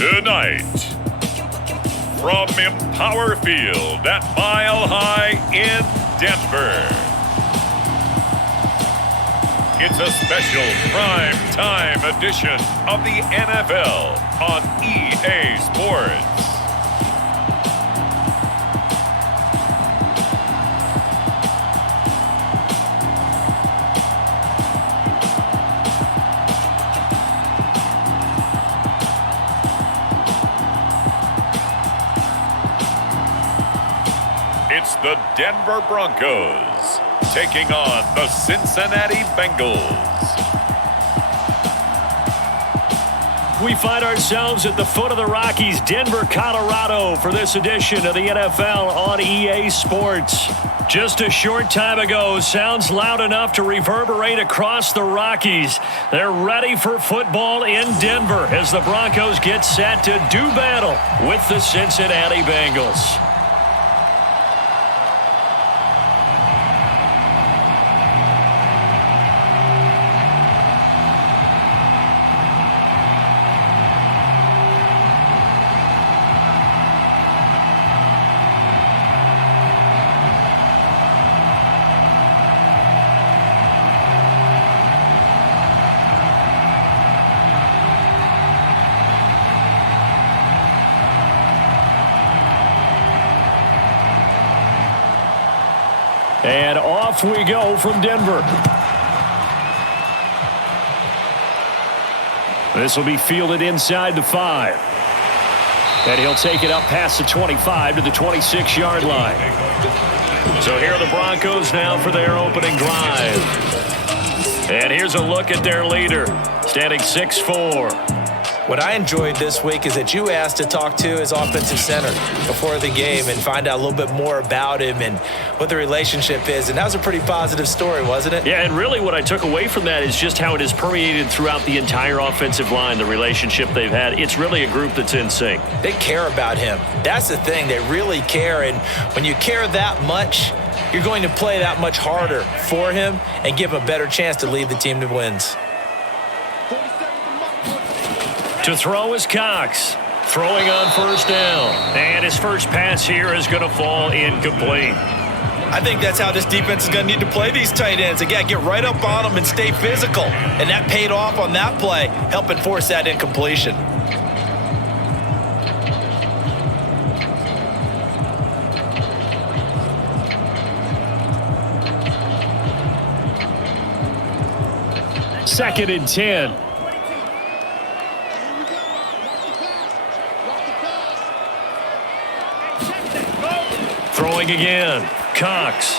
Tonight, from Empower Field at Mile High in Denver, it's a special prime time edition of the NFL on EA Sports. It's the Denver Broncos taking on the Cincinnati Bengals. We find ourselves at the foot of the Rockies, Denver, Colorado, for this edition of the NFL on EA Sports. Just a short time ago, sounds loud enough to reverberate across the Rockies. They're ready for football in Denver as the Broncos get set to do battle with the Cincinnati Bengals. And off we go from Denver. This will be fielded inside the 5. And he'll take it up past the 25 to the 26-yard line. So here are the Broncos now for their opening drive. And here's a look at their leader, standing 6'4". What I enjoyed this week is that you asked to talk to his offensive center before the game and find out a little bit more about him and what the relationship is. And that was a pretty positive story, wasn't it? Yeah, and really what I took away from that is just how it has permeated throughout the entire offensive line, the relationship they've had. It's really a group that's in sync. They care about him. That's the thing. They really care. And when you care that much, you're going to play that much harder for him and give him a better chance to lead the team to wins. To throw is Cox, throwing on first down. And his first pass here is going to fall incomplete. I think that's how this defense is going to need to play these tight ends. Again, get right up on them and stay physical. And that paid off on that play, helping force that incompletion. Second and 10. Throwing again, Cox.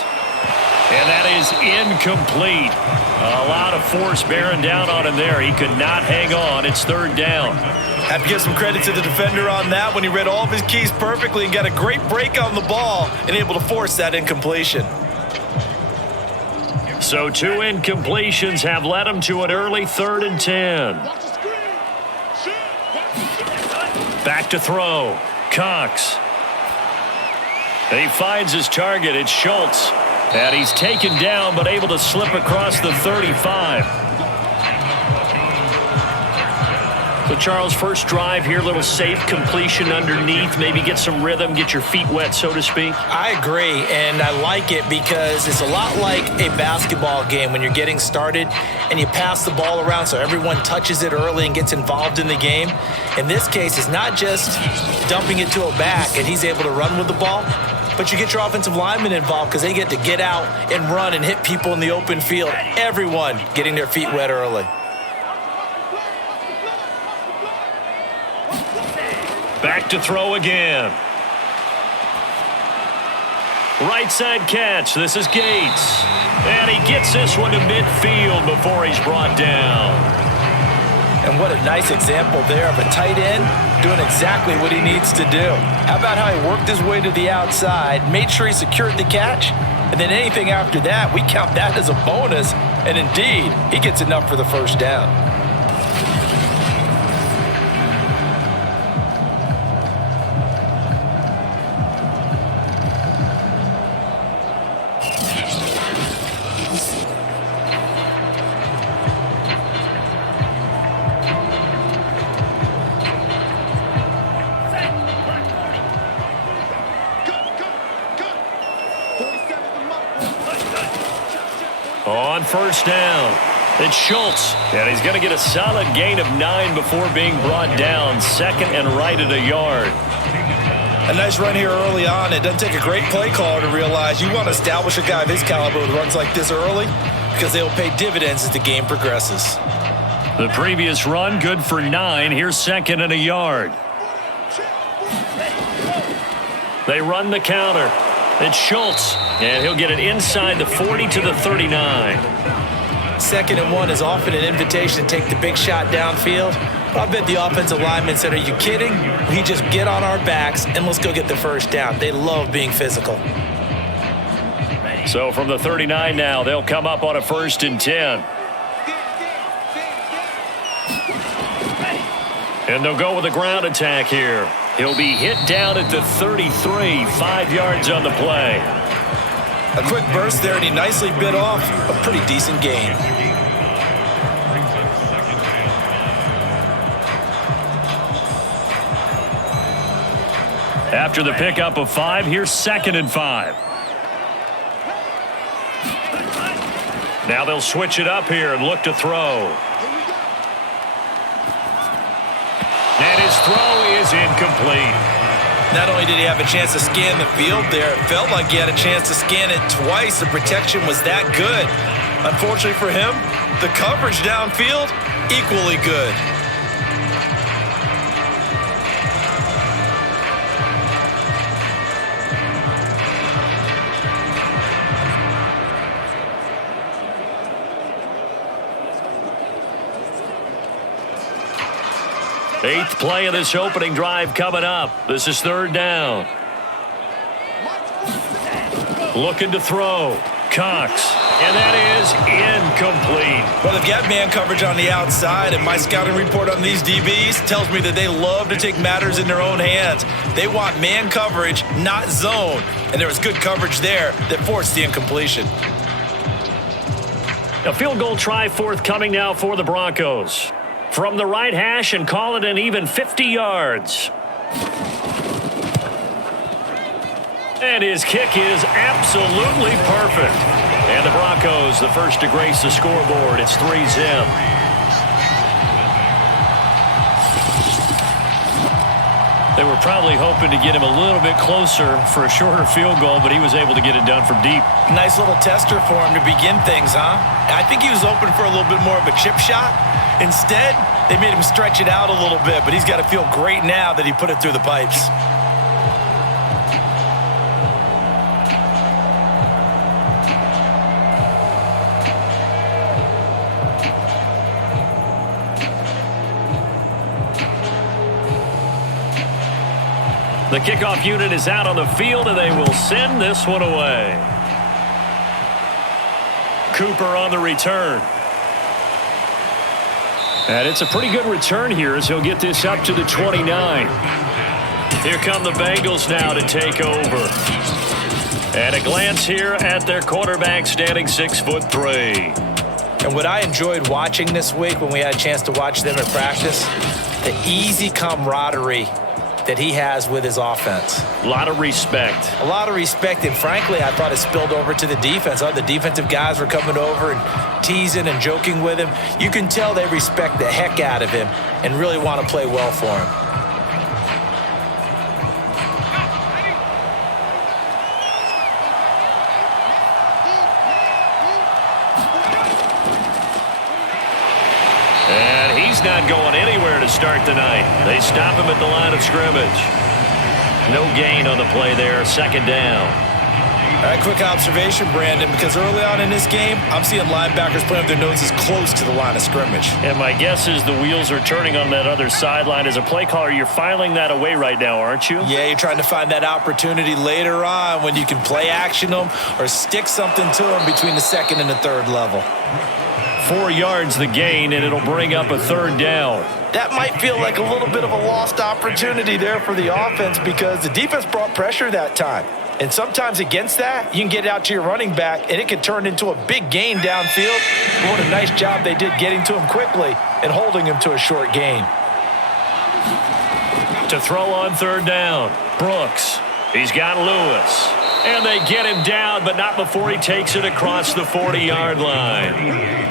And that is incomplete. A lot of force bearing down on him there. He could not hang on. It's third down. Have to give some credit to the defender on that when he read all of his keys perfectly and got a great break on the ball and able to force that incompletion. So 2 incompletions have led him to an early 3rd and 10. Back to throw, Cox. And he finds his target. It's Schultz. And he's taken down but able to slip across the 35. So, Charles, first drive here, little safe completion underneath. Maybe get some rhythm, get your feet wet, so to speak. I agree, and I like it because it's a lot like a basketball game when you're getting started and you pass the ball around so everyone touches it early and gets involved in the game. In this case, it's not just dumping it to a back and he's able to run with the ball, but you get your offensive linemen involved because they get to get out and run and hit people in the open field. Everyone getting their feet wet early. Back to throw again. Right side catch. This is Gates. And he gets this one to midfield before he's brought down. And what a nice example there of a tight end doing exactly what he needs to do. How about how he worked his way to the outside, made sure he secured the catch, and then anything after that, we count that as a bonus. And indeed, he gets enough for the first down. first down. It's Schultz, and he's going to get a solid gain of 9 before being brought down. Second and right at a yard. A nice run here early on. It doesn't take a great play caller to realize you want to establish a guy of his caliber with runs like this early because they'll pay dividends as the game progresses. The previous run, good for 9. Here's second and a yard. They run the counter. It's Schultz, and he'll get it inside the 40 to the 39. Second and 1 is often an invitation to take the big shot downfield. But I bet the offensive lineman said, are you kidding? We just get on our backs and let's go get the first down. They love being physical. So from the 39 now, they'll come up on a 1st and 10. And they'll go with a ground attack here. He'll be hit down at the 33, 5 yards on the play. A quick burst there, and he nicely bit off a pretty decent gain. After the pickup of 5, here's second and 5. Now they'll switch it up here and look to throw. And his throw is incomplete. Not only did he have a chance to scan the field there, it felt like he had a chance to scan it twice. The protection was that good. Unfortunately for him, the coverage downfield, equally good. Eighth play of this opening drive coming up. This is third down. Looking to throw. Cox. And that is incomplete. Well, they've got man coverage on the outside, and my scouting report on these DBs tells me that they love to take matters in their own hands. They want man coverage, not zone. And there was good coverage there that forced the incompletion. A field goal try forthcoming now for the Broncos. From the right hash and call it an even 50 yards. And his kick is absolutely perfect. And the Broncos, the first to grace the scoreboard. It's 3-zip. They were probably hoping to get him a little bit closer for a shorter field goal, but he was able to get it done from deep. Nice little tester for him to begin things, huh? I think he was open for a little bit more of a chip shot. Instead, they made him stretch it out a little bit, but he's got to feel great now that he put it through the pipes. The kickoff unit is out on the field, and they will send this one away. Cooper on the return. And it's a pretty good return here as he'll get this up to the 29. Here come the Bengals now to take over. And a glance here at their quarterback standing 6'3". And what I enjoyed watching this week when we had a chance to watch them in practice, the easy camaraderie that he has with his offense. A lot of respect. A lot of respect, and frankly, I thought it spilled over to the defense. The defensive guys were coming over and teasing and joking with him. You can tell they respect the heck out of him and really want to play well for him. And he's not going anywhere to start the night. They stop him at the line of scrimmage. No gain on the play there. Second down. All right, quick observation, Brandon, because early on in this game, I'm seeing linebackers playing with their noses close to the line of scrimmage. And my guess is the wheels are turning on that other sideline. As a play caller, you're filing that away right now, aren't you? Yeah, you're trying to find that opportunity later on when you can play action them or stick something to them between the second and the third level. 4 yards the gain, and it'll bring up a third down. That might feel like a little bit of a lost opportunity there for the offense because the defense brought pressure that time. And sometimes against that, you can get out to your running back, and it can turn into a big gain downfield. But what a nice job they did getting to him quickly and holding him to a short gain. To throw on third down, Brooks. He's got Lewis. And they get him down, but not before he takes it across the 40-yard line.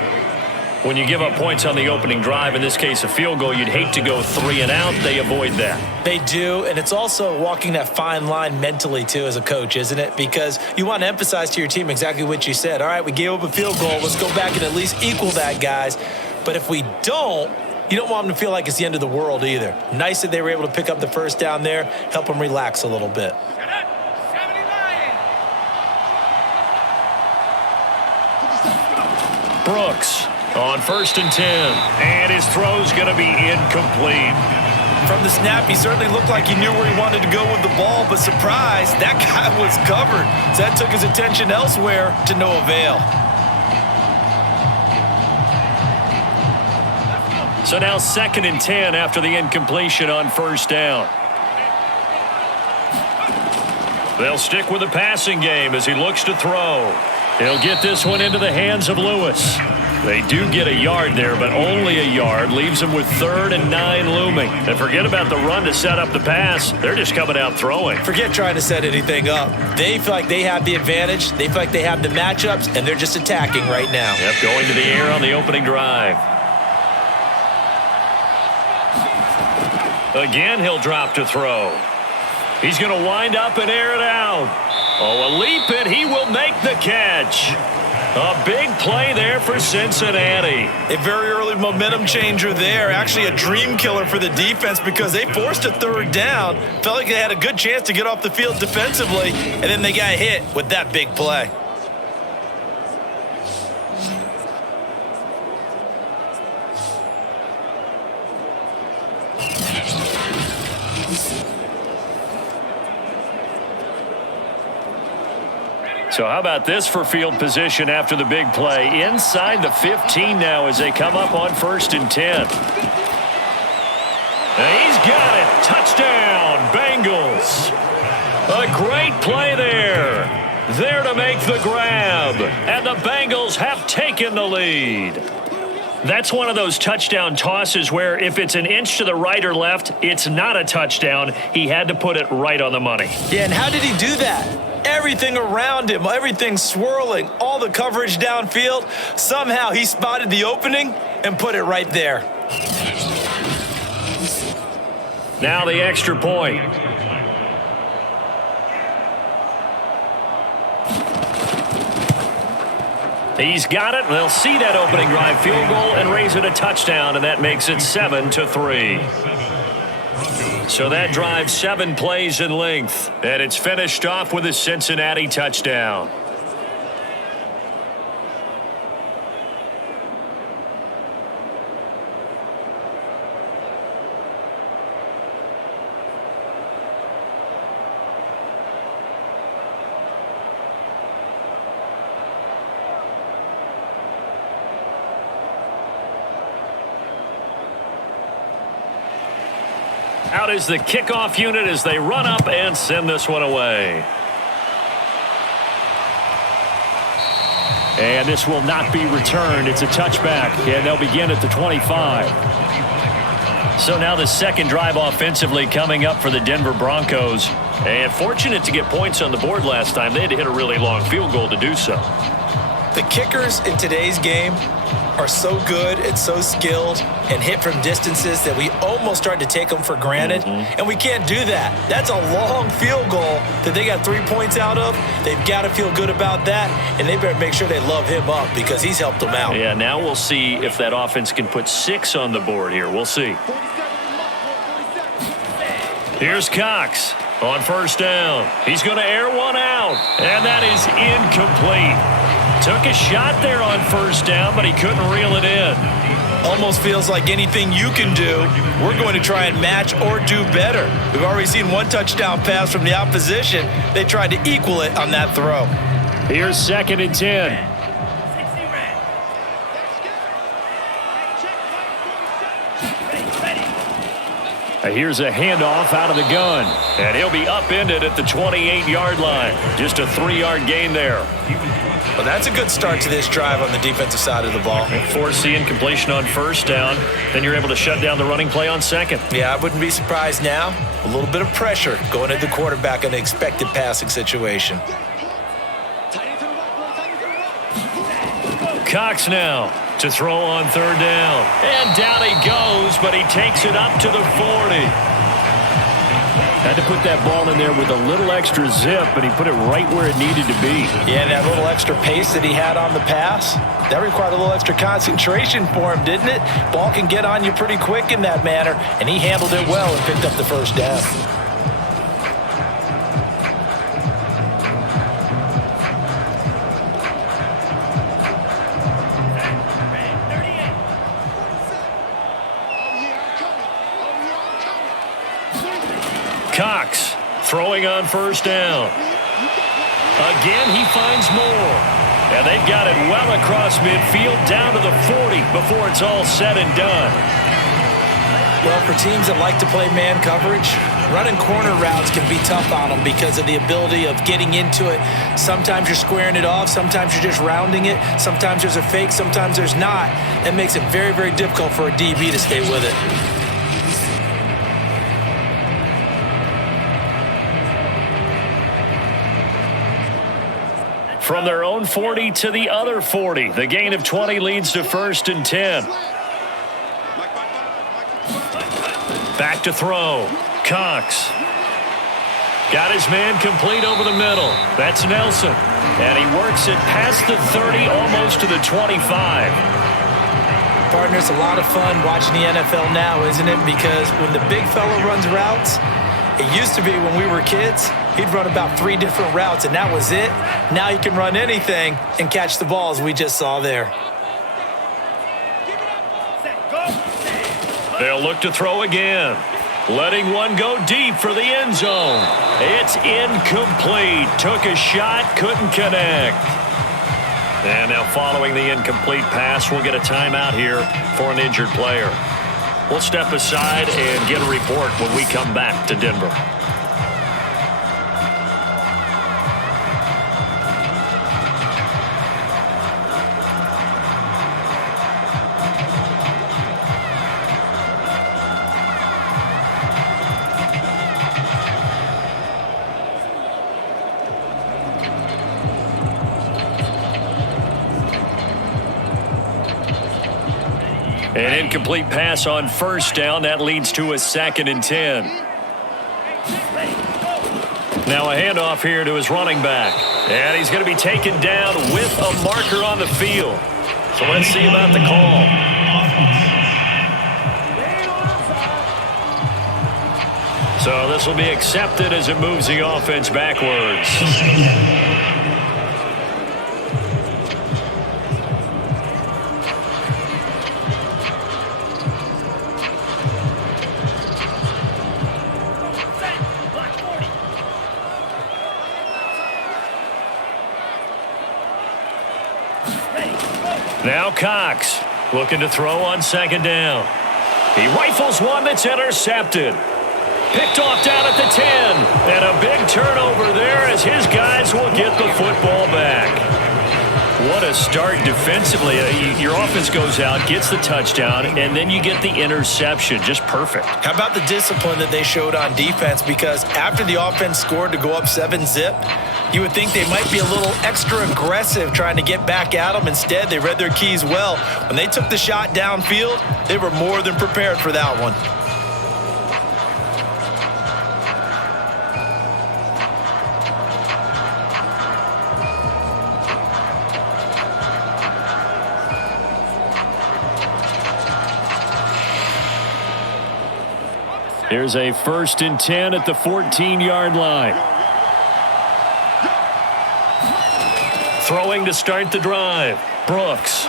When you give up points on the opening drive, in this case a field goal, you'd hate to go 3 and out. They avoid that. They do, and it's also walking that fine line mentally, too, as a coach, isn't it? Because you want to emphasize to your team exactly what you said. All right, we gave up a field goal. Let's go back and at least equal that, guys. But if we don't, you don't want them to feel like it's the end of the world either. Nice that they were able to pick up the first down there, help them relax a little bit. Brooks on 1st and 10. And his throw's going to be incomplete. From the snap, he certainly looked like he knew where he wanted to go with the ball, but surprise, that guy was covered. So that took his attention elsewhere to no avail. So now 2nd and 10 after the incompletion on 1st down. They'll stick with the passing game as he looks to throw. He'll get this one into the hands of Lewis. They do get a yard there, but only a yard. Leaves them with 3rd and 9 looming. And forget about the run to set up the pass. They're just coming out throwing. Forget trying to set anything up. They feel like they have the advantage. They feel like they have the matchups, and they're just attacking right now. Yep, going to the air on the opening drive. Again, he'll drop to throw. He's going to wind up and air it out. Oh, a leap it. He will make the catch. A big play there for Cincinnati. A very early momentum changer there. Actually a dream killer for the defense because they forced a 3rd down. Felt like they had a good chance to get off the field defensively, and then they got hit with that big play. So how about this for field position after the big play? Inside the 15 now as they come up on 1st and 10. And he's got it. Touchdown, Bengals. A great play there. There to make the grab. And the Bengals have taken the lead. That's one of those touchdown tosses where if it's an inch to the right or left, it's not a touchdown. He had to put it right on the money. Yeah, and how did he do that? Everything around him, everything swirling, all the coverage downfield. Somehow he spotted the opening and put it right there. Now the extra point. He's got it. They'll see that opening drive field goal and raise it a touchdown, and that makes it 7-3. So that drive 7 plays in length, and it's finished off with a Cincinnati touchdown. Out is the kickoff unit as they run up and send this one away. And this will not be returned. It's a touchback, and they'll begin at the 25. So now the second drive offensively coming up for the Denver Broncos. And fortunate to get points on the board last time. They had to hit a really long field goal to do so. The kickers in today's game are so good and so skilled and hit from distances that we almost start to take them for granted. And we can't do that. That's a long field goal that they got 3 points out of. They've got to feel good about that, and they better make sure they love him up because he's helped them out. Yeah, now we'll see if that offense can put 6 on the board here. We'll see. Here's Cox on 1st down. He's going to air one out, and that is incomplete. Took a shot there on 1st down, but he couldn't reel it in. Almost feels like anything you can do, we're going to try and match or do better. We've already seen one touchdown pass from the opposition. They tried to equal it on that throw. Here's 2nd and 10. Here's a handoff out of the gun, and he'll be upended at the 28-yard line. Just a 3-yard gain there. Well, that's a good start to this drive on the defensive side of the ball. Force the incompletion on first down. Then you're able to shut down the running play on second. Yeah, I wouldn't be surprised now. A little bit of pressure going at the quarterback in an expected passing situation. Cox now to throw on third down. And down he goes, but he takes it up to the 40. Had to put that ball in there with a little extra zip, but he put it right where it needed to be. Yeah, that little extra pace that he had on the pass, that required a little extra concentration for him, didn't it? Ball can get on you pretty quick in that manner, and he handled it well and picked up the first down. Cox throwing on first down. Again, he finds more. And they've got it well across midfield down to the 40 before it's all said and done. Well, for teams that like to play man coverage, running corner routes can be tough on them because of the ability of getting into it. Sometimes you're squaring it off. Sometimes you're just rounding it. Sometimes there's a fake. Sometimes there's not. It makes it very, very difficult for a DB to stay with it. From their own 40 to the other 40. The gain of 20 leads to 1st and 10. Back to throw. Cox. Got his man complete over the middle. That's Nelson. And he works it past the 30, almost to the 25. Partner, it's a lot of fun watching the NFL now, isn't it? Because when the big fella runs routes, it used to be when we were kids, he'd run about 3 different routes, and that was it. Now he can run anything and catch the balls we just saw there. They'll look to throw again. Letting one go deep for the end zone. It's incomplete. Took a shot, couldn't connect. And now following the incomplete pass, we'll get a timeout here for an injured player. We'll step aside and get a report when we come back to Denver. An incomplete pass on first down. That leads to a 2nd and 10. Now a handoff here to his running back. And he's going to be taken down with a marker on the field. So let's see about the call. So this will be accepted as it moves the offense backwards. Now Cox looking to throw on 2nd down. He rifles one that's intercepted. Picked off down at the 10. And a big turnover there as his guys will get the football back. What a start defensively. Your offense goes out, gets the touchdown, and then you get the interception. Just perfect. How about the discipline that they showed on defense? Because after the offense scored to go up 7-zip, you would think they might be a little extra aggressive trying to get back at them. Instead, they read their keys well. When they took the shot downfield, they were more than prepared for that one. Here's a 1st and 10 at the 14-yard line. Throwing to start the drive. Brooks.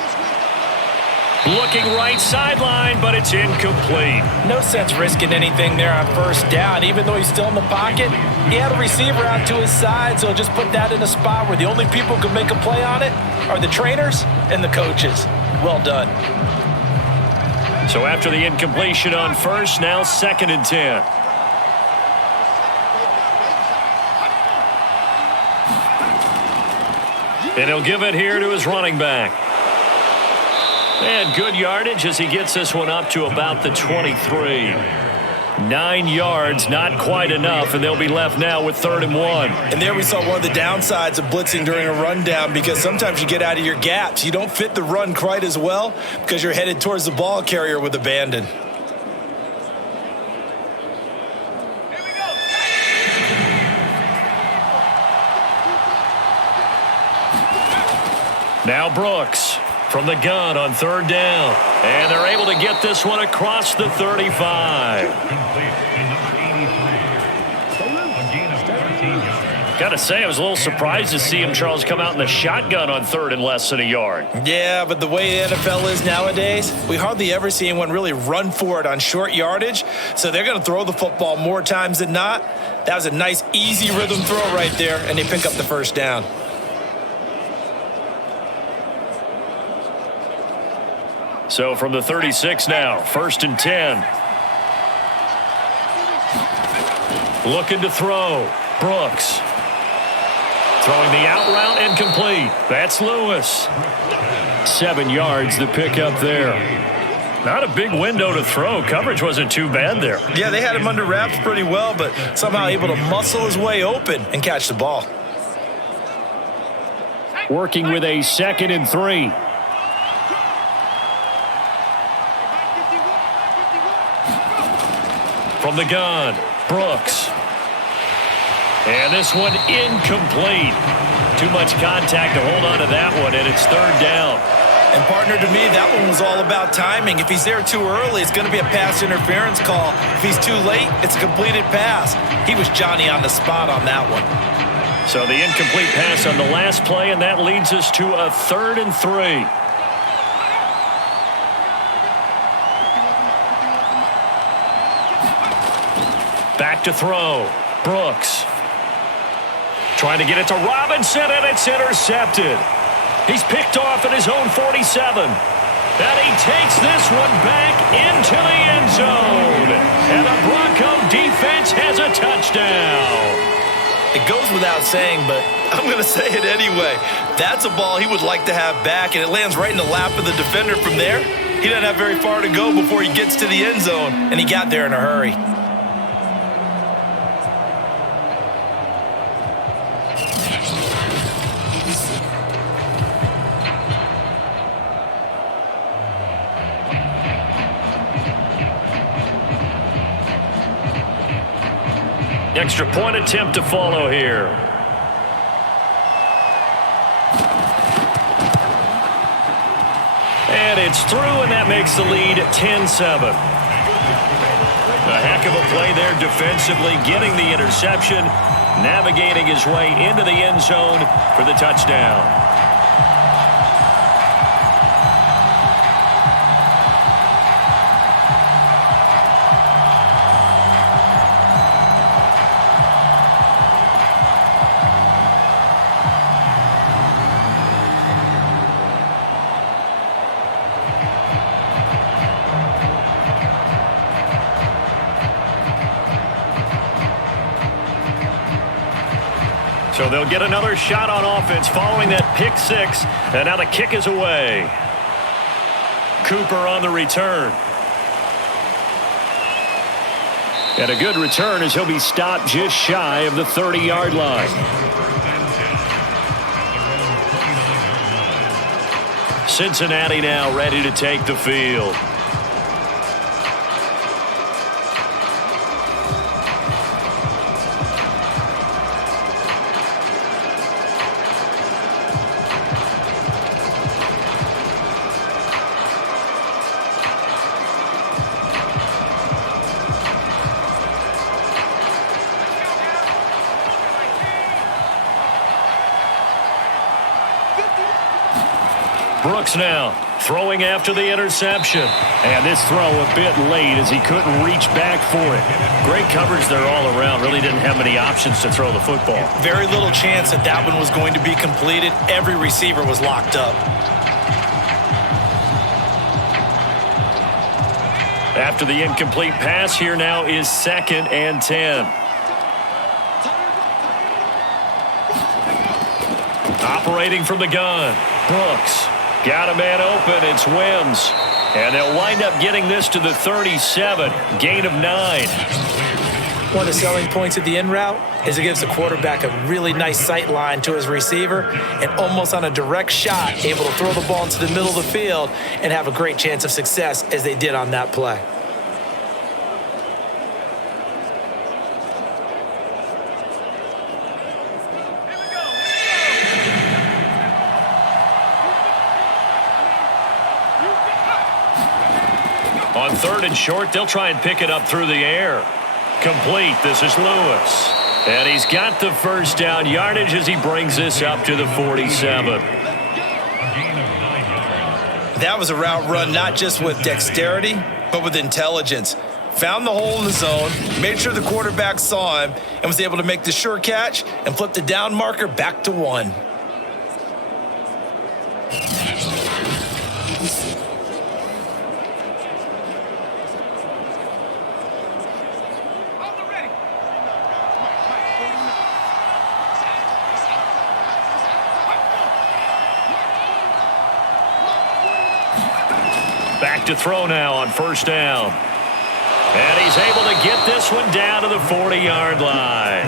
Looking right sideline, but it's incomplete. No sense risking anything there on first down. Even though he's still in the pocket, he had a receiver out to his side, so just put that in a spot where the only people who can make a play on it are the trainers and the coaches. Well done. So after the incompletion on first, now 2nd and 10. And he'll give it here to his running back. And good yardage as he gets this one up to about the 23. 9 yards, not quite enough, and they'll be left now with 3rd and 1. And there we saw one of the downsides of blitzing during a rundown, because sometimes you get out of your gaps. You don't fit the run quite as well because you're headed towards the ball carrier with abandon. Now Brooks from the gun on 3rd down. And they're able to get this one across the 35. Got to say, I was a little surprised to see him, Charles, come out in the shotgun on 3rd and less than a yard. Yeah, but the way the NFL is nowadays, we hardly ever see anyone really run for it on short yardage. So they're going to throw the football more times than not. That was a nice, easy rhythm throw right there, and they pick up the 1st down. So from the 36 now, 1st and 10. Looking to throw. Brooks. Throwing the out route, incomplete. That's Lewis. 7 yards the pick up there. Not a big window to throw. Coverage wasn't too bad there. Yeah, they had him under wraps pretty well, but somehow able to muscle his way open and catch the ball. Working with a 2nd and 3. From the gun, Brooks. And this one incomplete. Too much contact to hold on to that one, and it's 3rd down. And partner, to me, that one was all about timing. If he's there too early, it's going to be a pass interference call. If he's too late, it's a completed pass. He was Johnny on the spot on that one. So the incomplete pass on the last play, and that leads us to a 3rd and 3. Back to throw. Brooks. Trying to get it to Robinson, and it's intercepted. He's picked off at his own 47. And he takes this one back into the end zone. And the Bronco defense has a touchdown. It goes without saying, but I'm going to say it anyway. That's a ball he would like to have back, and it lands right in the lap of the defender from there. He doesn't have very far to go before he gets to the end zone, and he got there in a hurry. Extra point attempt to follow here. And it's through, and that makes the lead 10-7. A heck of a play there defensively, getting the interception, navigating his way into the end zone for the touchdown. So they'll get another shot on offense following that pick 6. And now the kick is away. Cooper on the return. And a good return as he'll be stopped just shy of the 30-yard line. Cincinnati now ready to take the field. Brooks now throwing after the interception. And this throw a bit late as he couldn't reach back for it. Great coverage there all around. Really didn't have many options to throw the football. Very little chance that that one was going to be completed. Every receiver was locked up. After the incomplete pass, here now is 2nd and 10. Operating from the gun, Brooks. Got a man open, it's Wims. And they'll wind up getting this to the 37, gain of 9. One of the selling points of the in route is it gives the quarterback a really nice sight line to his receiver and almost on a direct shot, able to throw the ball into the middle of the field and have a great chance of success as they did on that play. On 3rd and short, they'll try and pick it up through the air. Complete. This is Lewis. And he's got the first down yardage as he brings this up to the 47. That was a route run not just with dexterity, but with intelligence. Found the hole in the zone, made sure the quarterback saw him, and was able to make the sure catch and flip the down marker back to 1. Back to throw now on 1st down. And he's able to get this one down to the 40-yard line.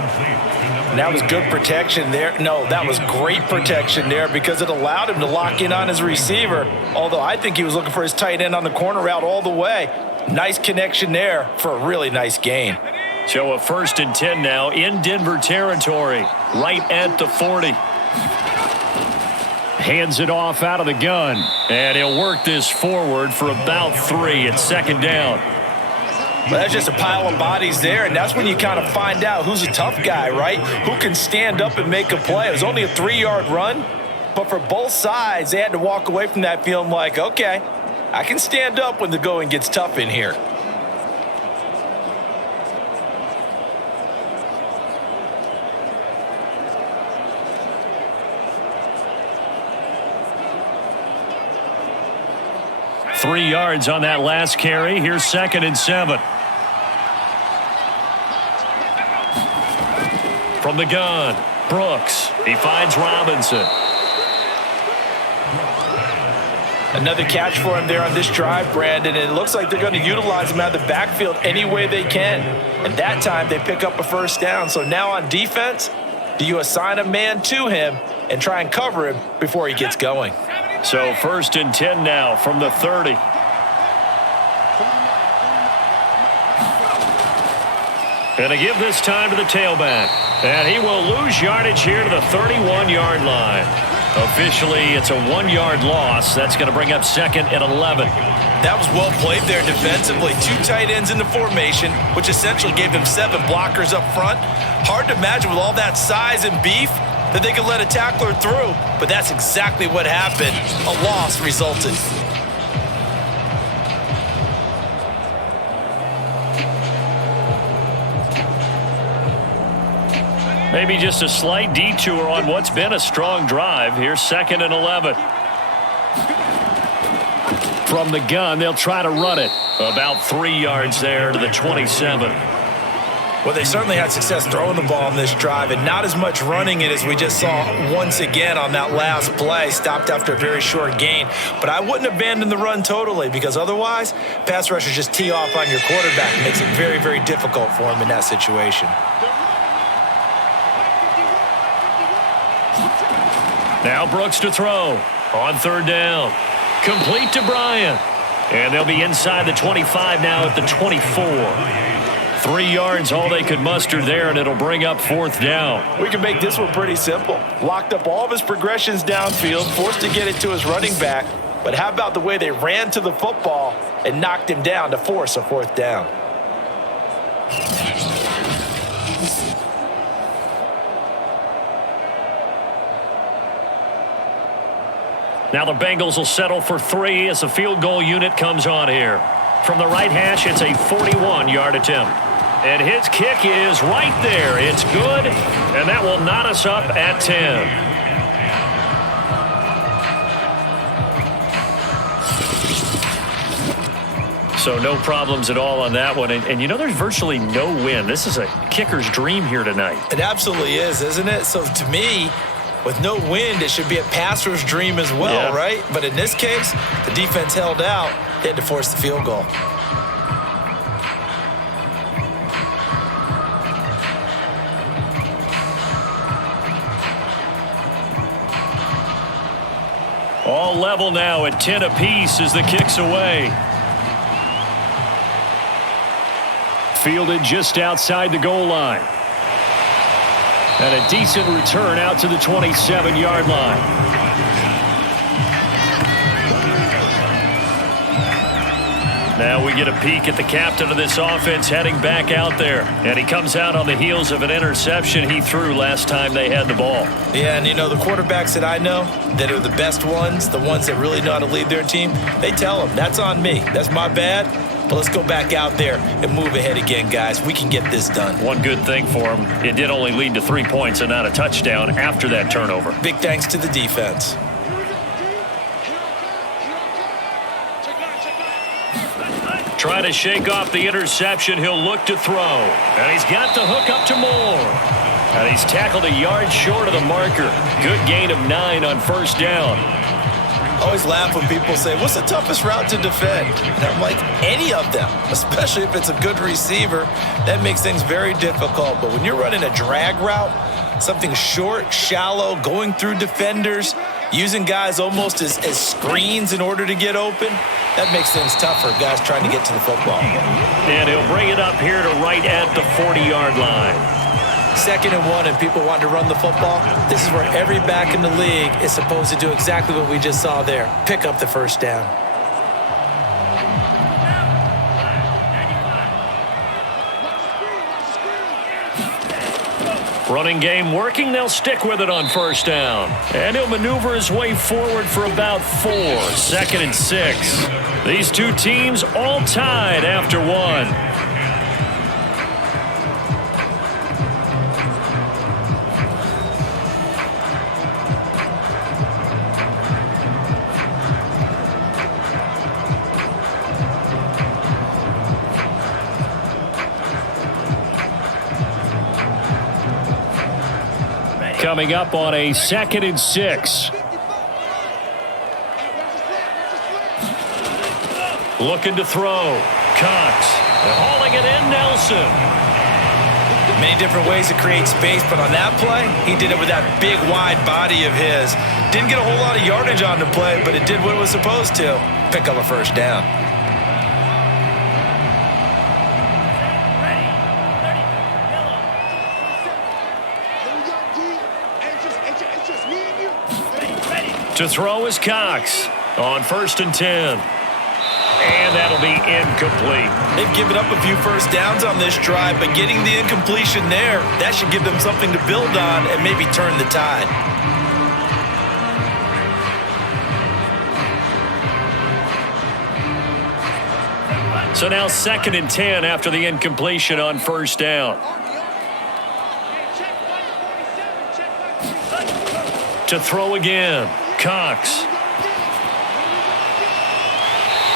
That was good protection there. No, that was great protection there because it allowed him to lock in on his receiver, although I think he was looking for his tight end on the corner route all the way. Nice connection there for a really nice gain. So a 1st and 10 now in Denver territory, right at the 40. Hands it off out of the gun, and he'll work this forward for about 3 at 2nd down. Well, that's just a pile of bodies there, and that's when you kind of find out who's a tough guy, right? Who can stand up and make a play. It was only a 3-yard run, but for both sides, they had to walk away from that feeling like, okay, I can stand up when the going gets tough in here. Three yards on that last carry. Here's 2nd and 7. From the gun, Brooks. He finds Robinson. Another catch for him there on this drive, Brandon, and it looks like they're going to utilize him out of the backfield any way they can. And that time they pick up a 1st down. So now on defense, do you assign a man to him and try and cover him before he gets going? So 1st and 10 now from the 30. And to give this time to the tailback. And he will lose yardage here to the 31-yard line. Officially, it's a 1-yard loss. That's going to bring up 2nd and 11. That was well played there defensively. 2 tight ends in the formation, which essentially gave them 7 blockers up front. Hard to imagine with all that size and beef that they could let a tackler through, but that's exactly what happened. A loss resulted. Maybe just a slight detour on what's been a strong drive. Here's 2nd and 11. From the gun, they'll try to run it. About 3 yards there to the 27. Well, they certainly had success throwing the ball on this drive and not as much running it as we just saw once again on that last play. Stopped after a very short gain. But I wouldn't abandon the run totally because otherwise, pass rushers just tee off on your quarterback. It makes it very, very difficult for him in that situation. Now Brooks to throw on 3rd down. Complete to Bryant. And they'll be inside the 25 now at the 24. 3 yards all they could muster there, and it'll bring up 4th down. We can make this one pretty simple. Locked up all of his progressions downfield, forced to get it to his running back. But how about the way they ran to the football and knocked him down to force a 4th down? Now the Bengals will settle for 3 as the field goal unit comes on here. From the right hash, it's a 41-yard attempt. And his kick is right there. It's good, and that will knot us up at 10. So no problems at all on that one. And you know, there's virtually no win. This is a kicker's dream here tonight. It absolutely is, isn't it? So to me, With no wind, it should be a passer's dream as well, right? But in this case, the defense held out, had to force the field goal. All level now at 10 apiece as the kick's away. Fielded just outside the goal line. And a decent return out to the 27-yard line. Now we get a peek at the captain of this offense heading back out there. And he comes out on the heels of an interception he threw last time they had the ball. Yeah, and the quarterbacks that I know that are the best ones, the ones that really know how to lead their team, they tell them, that's on me. That's my bad. But let's go back out there and move ahead again, guys. We can get this done. One good thing for him, it did only lead to 3 points and not a touchdown after that turnover. Big thanks to the defense. Trying to shake off the interception, he'll look to throw. And he's got the hook up to Moore. And he's tackled a yard short of the marker. Good gain of 9 on first down. Always laugh when people say, what's the toughest route to defend? And I'm like, any of them, especially if it's a good receiver. That makes things very difficult. But when you're running a drag route, something short, shallow, going through defenders, using guys almost as screens in order to get open, that makes things tougher, guys trying to get to the football. And he'll bring it up here to right at the 40-yard line. 2nd and 1 and people want to run the football. This is where every back in the league is supposed to do exactly what we just saw there. Pick up the first down. Running game working. They'll stick with it on first down. And he'll maneuver his way forward for about 4. 2nd and 6. These two teams all tied after 1. Coming up on a 2nd and 6. Looking to throw. Cox. Hauling it in, Nelson. Many different ways to create space, but on that play, he did it with that big, wide body of his. Didn't get a whole lot of yardage on the play, but it did what it was supposed to. Pick up a first down. To throw is Cox on 1st and 10. And that'll be incomplete. They've given up a few first downs on this drive, but getting the incompletion there, that should give them something to build on and maybe turn the tide. So now 2nd and 10 after the incompletion on first down. To throw again. Cox.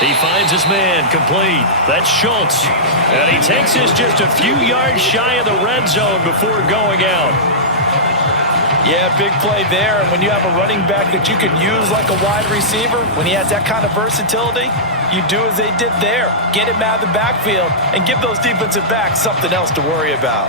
He finds his man complete. That's Schultz. And he takes this just a few yards shy of the red zone before going out. Yeah, big play there. And when you have a running back that you can use like a wide receiver, when he has that kind of versatility, you do as they did there. Get him out of the backfield and give those defensive backs something else to worry about.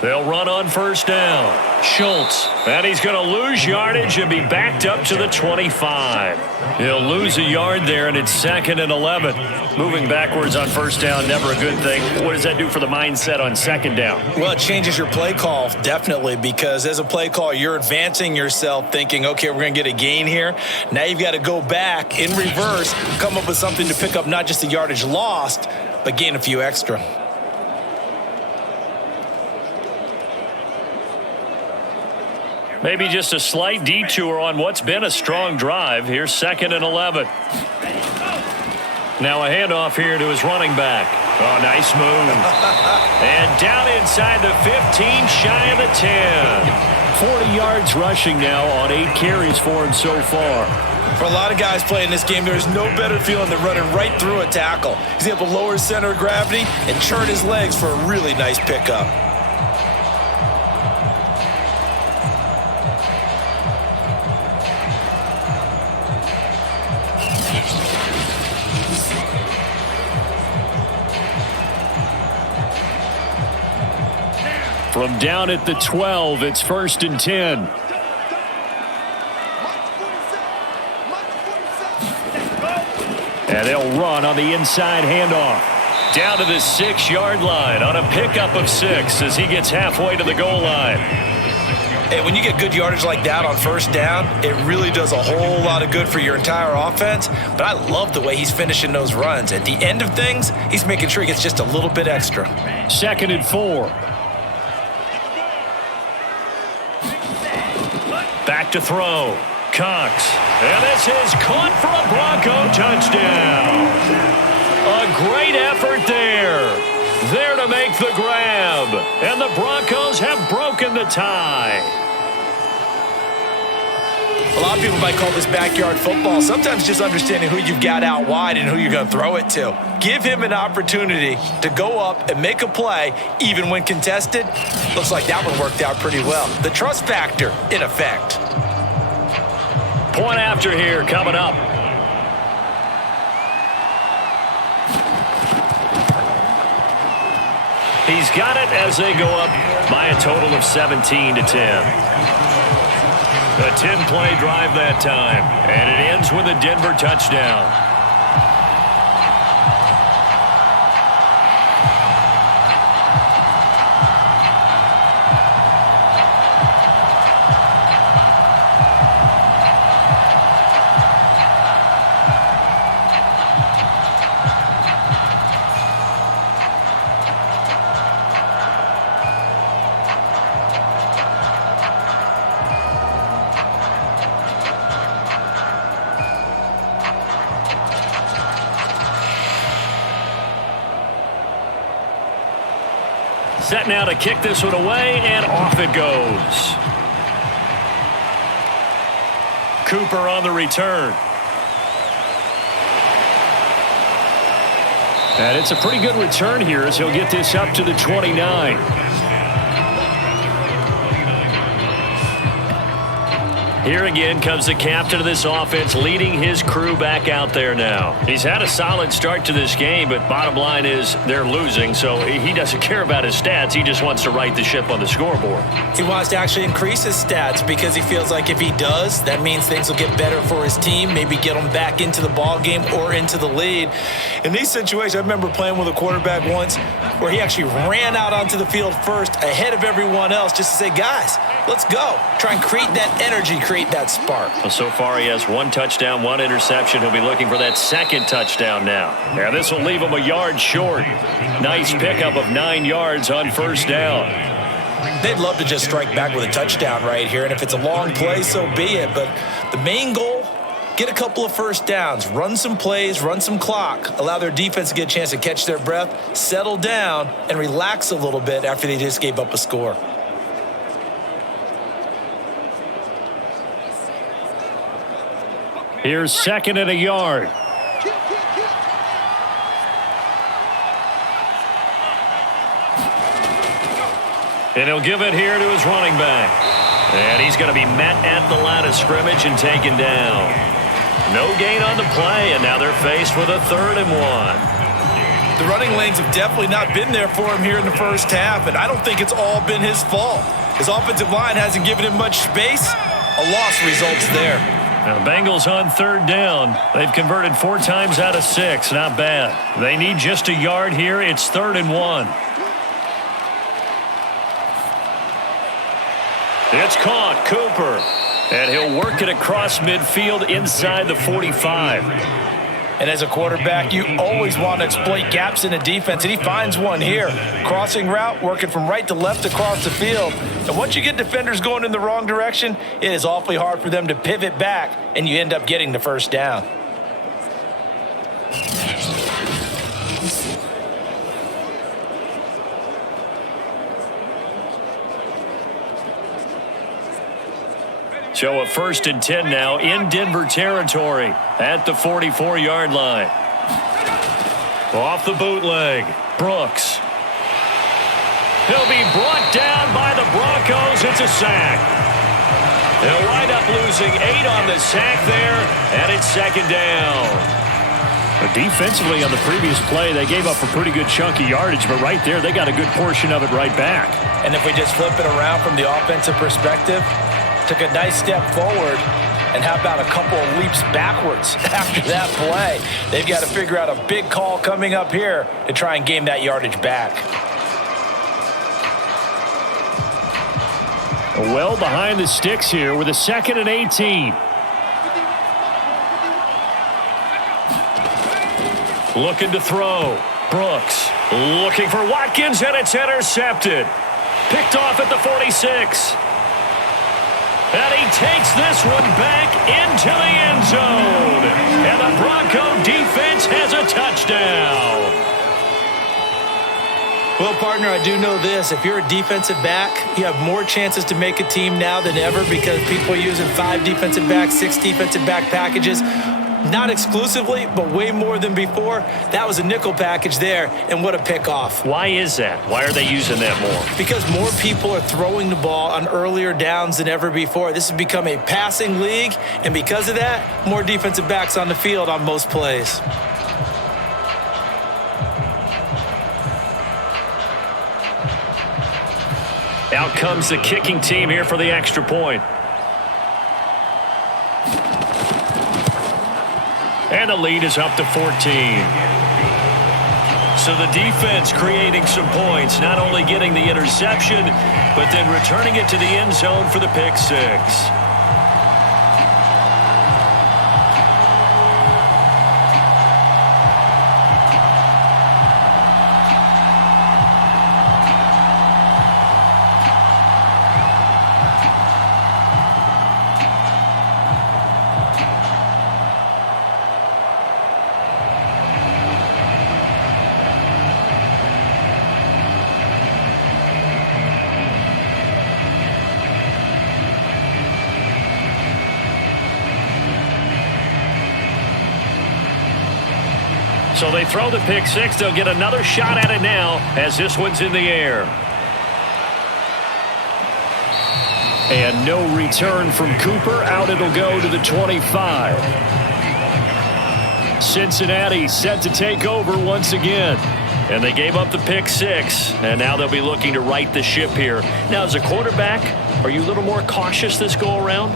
They'll run on first down. Schultz. And he's going to lose yardage and be backed up to the 25. He'll lose a yard there, and it's 2nd and 11. Moving backwards on first down, never a good thing. What does that do for the mindset on 2nd down? Well, it changes your play call, definitely, because as a play call, you're advancing yourself thinking, okay, we're going to get a gain here. Now you've got to go back in reverse, come up with something to pick up not just the yardage lost, but gain a few extra. Maybe just a slight detour on what's been a strong drive. Here's 2nd and 11. Now a handoff here to his running back. Oh, nice move. And down inside the 15, shy of the 10. 40 yards rushing now on 8 carries for him so far. For a lot of guys playing this game, there's no better feeling than running right through a tackle. He's able to lower his center of gravity and turn his legs for a really nice pickup. From down at the 12, it's 1st and 10. And they'll run on the inside handoff. Down to the 6-yard line on a pickup of 6 as he gets halfway to the goal line. Hey, when you get good yardage like that on 1st down, it really does a whole lot of good for your entire offense. But I love the way he's finishing those runs. At the end of things, he's making sure he gets just a little bit extra. 2nd and 4. Back to throw. Cox. And this is caught for a Bronco touchdown. A great effort there. There to make the grab. And the Broncos have broken the tie. A lot of people might call this backyard football. Sometimes just understanding who you've got out wide and who you're going to throw it to. Give him an opportunity to go up and make a play, even when contested. Looks like that one worked out pretty well. The trust factor, in effect. Point after here coming up. He's got it as they go up by a total of 17 to 10. A 10-play drive that time, and it ends with a Denver touchdown. Set now to kick this one away, and off it goes. Cooper on the return. And it's a pretty good return here as he'll get this up to the 29. Here again comes the captain of this offense, leading his crew back out there now. He's had a solid start to this game, but bottom line is they're losing, so he doesn't care about his stats. He just wants to right the ship on the scoreboard. He wants to actually increase his stats because he feels like if he does, that means things will get better for his team, maybe get them back into the ball game or into the lead. In these situations, I remember playing with a quarterback once where he actually ran out onto the field first ahead of everyone else just to say, guys, let's go. Try and create that energy, create that spark. Well, so far he has 1 touchdown, 1 interception. He'll be looking for that 2nd touchdown now. Yeah, this will leave him a yard short. Nice pickup of 9 yards on 1st down. They'd love to just strike back with a touchdown right here, and if it's a long play, so be it. But the main goal, get a couple of 1st downs, run some plays, run some clock, allow their defense to get a chance to catch their breath, settle down, and relax a little bit after they just gave up a score. Here's 2nd and a yard. And he'll give it here to his running back. And he's going to be met at the line of scrimmage and taken down. No gain on the play, and now they're faced with a 3rd and 1. The running lanes have definitely not been there for him here in the 1st half, and I don't think it's all been his fault. His offensive line hasn't given him much space. A loss results there. Now, the Bengals on 3rd down. They've converted 4 times out of 6. Not bad. They need just a yard here. It's 3rd and 1. It's caught. Cooper. And he'll work it across midfield inside the 45. And as a quarterback, you always want to exploit gaps in the defense, and he finds one here. Crossing route, working from right to left across the field. And once you get defenders going in the wrong direction, it is awfully hard for them to pivot back, and you end up getting the 1st down. So a 1st and 10 now in Denver territory at the 44-yard line. Off the bootleg, Brooks. He'll be brought down by the Broncos. It's a sack. They'll wind up losing 8 on the sack there, and it's 2nd down. Defensively on the previous play, they gave up a pretty good chunk of yardage, but right there, they got a good portion of it right back. And if we just flip it around from the offensive perspective, took a nice step forward, and how about a couple of leaps backwards after that play? They've got to figure out a big call coming up here to try and gain that yardage back. Well behind the sticks here with a 2nd and 18. Looking to throw. Brooks looking for Watkins, and it's intercepted. Picked off at the 46. And he takes this one back into the end zone. And the Bronco defense has a touchdown. Well, partner, I do know this. If you're a defensive back, you have more chances to make a team now than ever because people are using 5 defensive backs, 6 defensive back packages. Not exclusively, but way more than before. That was a nickel package there, and what a pickoff. Why is that? Why are they using that more? Because more people are throwing the ball on earlier downs than ever before. This has become a passing league, and because of that, more defensive backs on the field on most plays. Out comes the kicking team here for the extra point. And the lead is up to 14. So the defense creating some points, not only getting the interception, but then returning it to the end zone for the pick 6. So they throw the pick 6. They'll get another shot at it now as this one's in the air. And no return from Cooper. Out it'll go to the 25. Cincinnati set to take over once again. And they gave up the pick 6. And now they'll be looking to right the ship here. Now, as a quarterback, are you a little more cautious this go around?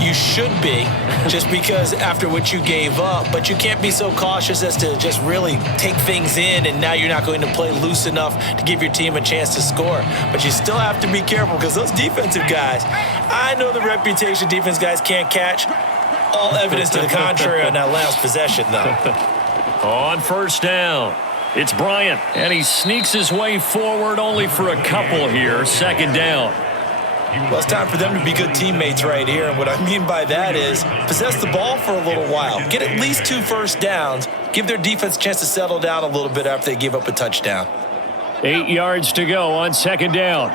You should be, just because after what you gave up, but you can't be so cautious as to just really take things in, and now you're not going to play loose enough to give your team a chance to score. But you still have to be careful because those defensive guys, I know the reputation defense guys can't catch. All evidence to the contrary on that last possession, though. On 1st down, it's Bryant, and he sneaks his way forward only for a couple here. 2nd down. Well, it's time for them to be good teammates right here. And what I mean by that is possess the ball for a little while. Get at least 2 first downs. Give their defense a chance to settle down a little bit after they give up a touchdown. 8 yards to go on 2nd down.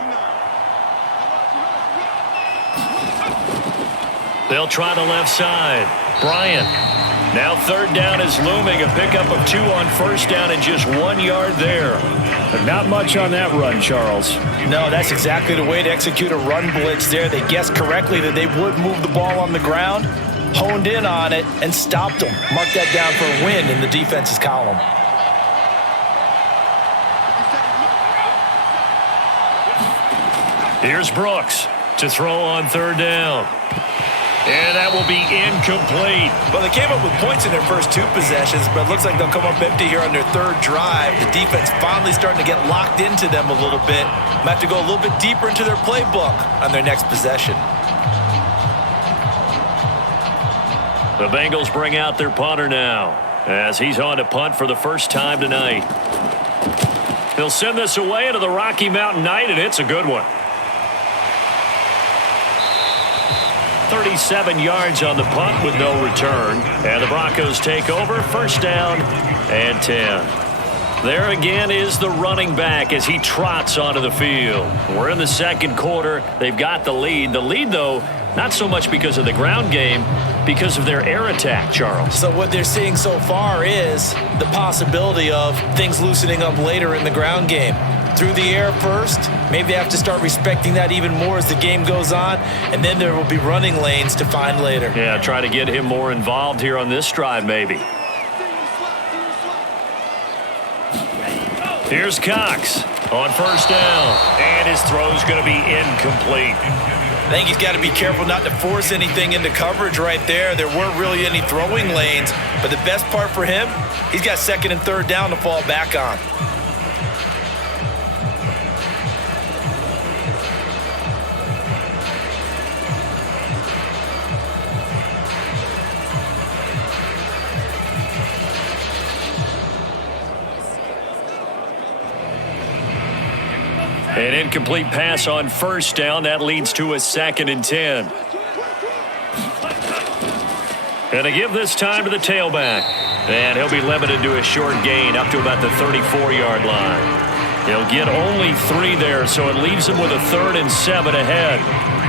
They'll try the left side. Bryant. Now 3rd down is looming. A pickup of 2 on 1st down and just 1 yard there. But not much on that run, Charles. No, that's exactly the way to execute a run blitz there. They guessed correctly that they would move the ball on the ground, honed in on it, and stopped them. Mark that down for a win in the defense's column. Here's Brooks to throw on 3rd down. And that will be incomplete. Well, they came up with points in their first 2 possessions, but it looks like they'll come up empty here on their 3rd drive. The defense finally starting to get locked into them a little bit. Might have to go a little bit deeper into their playbook on their next possession. The Bengals bring out their punter now as he's on to punt for the first time tonight. He'll send this away into the Rocky Mountain Night, and it's a good one. 37 yards on the punt with no return. And the Broncos take over. 1st down and 10. There again is the running back as he trots onto the field. We're in the 2nd quarter. They've got the lead. The lead, though, Not so much because of the ground game, because of their air attack, Charles. So what they're seeing so far is the possibility of things loosening up later in the ground game. Through the air first, maybe they have to start respecting that even more as the game goes on, and then there will be running lanes to find later. Yeah, try to get him more involved here on this drive maybe. Here's Cox on first down, and his throw's going to be incomplete. I think he's got to be careful not to force anything into coverage right there. There weren't really any throwing lanes, but the best part for him, he's got second and third down to fall back on. An incomplete pass on first down. That leads to a 2nd and 10. Going to give this time to the tailback. And he'll be limited to a short gain up to about the 34-yard line. He'll get only 3 there, so it leaves him with a 3rd and 7 ahead.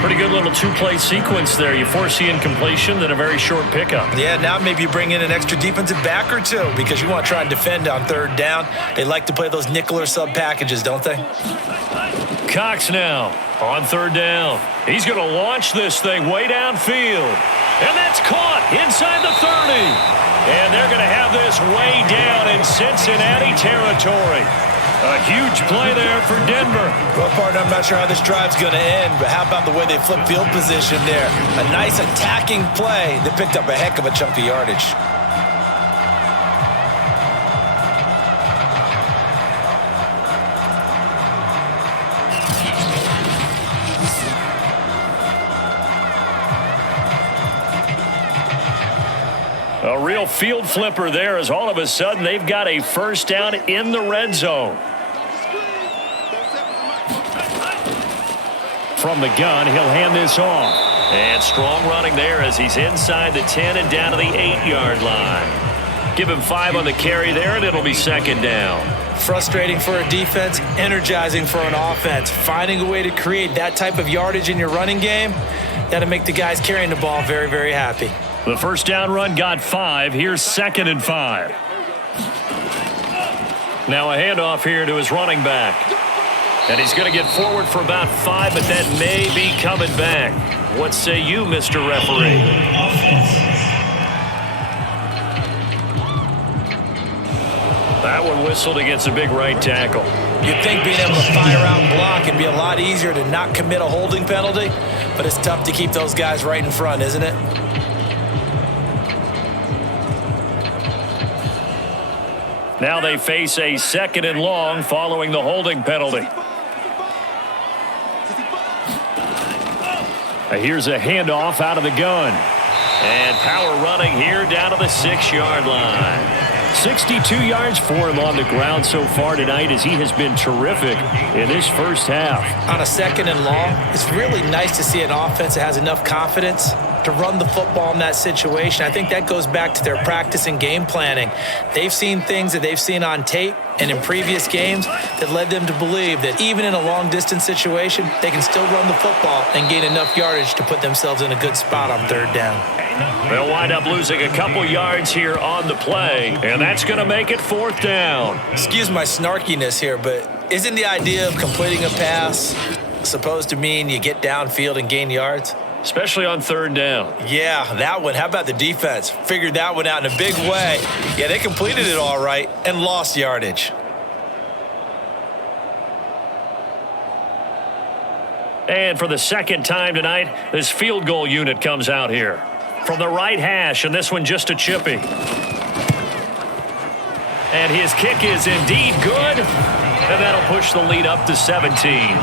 Pretty good little 2-play sequence there. You force the incompletion, then a very short pickup. Yeah, now maybe you bring in an extra defensive back or two because you want to try and defend on third down. They like to play those nickel or sub packages, don't they? Cox now on third down. He's going to launch this thing way downfield. And that's caught inside the 30. And they're going to have this way down in Cincinnati territory. A huge play there for Denver. Well, partner, I'm not sure how this drive's going to end, but how about the way they flip field position there? A nice attacking play that picked up a heck of a chunk of yardage. A real field flipper there as all of a sudden they've got a first down in the red zone. From the gun, he'll hand this off. And strong running there as he's inside the 10 and down to the 8-yard line. Give him 5 on the carry there, and it'll be 2nd down. Frustrating for a defense, energizing for an offense. Finding a way to create that type of yardage in your running game, that'll make the guys carrying the ball very, very happy. The first down run got 5. Here's 2nd and 5. Now a handoff here to his running back. And he's going to get forward for about 5, but that may be coming back. What say you, Mr. Referee? That one whistled against a big right tackle. You'd think being able to fire out and block would be a lot easier to not commit a holding penalty, but it's tough to keep those guys right in front, isn't it? Now they face a 2nd and long following the holding penalty. Here's a handoff out of the gun. And power running here down to the 6-yard line. 62 yards for him on the ground so far tonight as he has been terrific in this first half. On a 2nd and long, it's really nice to see an offense that has enough confidence to run the football in that situation. I think that goes back to their practice and game planning. They've seen things that they've seen on tape and in previous games that led them to believe that even in a long-distance situation, they can still run the football and gain enough yardage to put themselves in a good spot on third down. They'll wind up losing a couple yards here on the play, and that's going to make it 4th down. Excuse my snarkiness here, but isn't the idea of completing a pass supposed to mean you get downfield and gain yards? Especially on third down. Yeah, that one. How about the defense? Figured that one out in a big way. Yeah, they completed it all right and lost yardage. And for the 2nd time tonight, this field goal unit comes out here. From the right hash, and this one just a chippy. And his kick is indeed good. And that'll push the lead up to 17.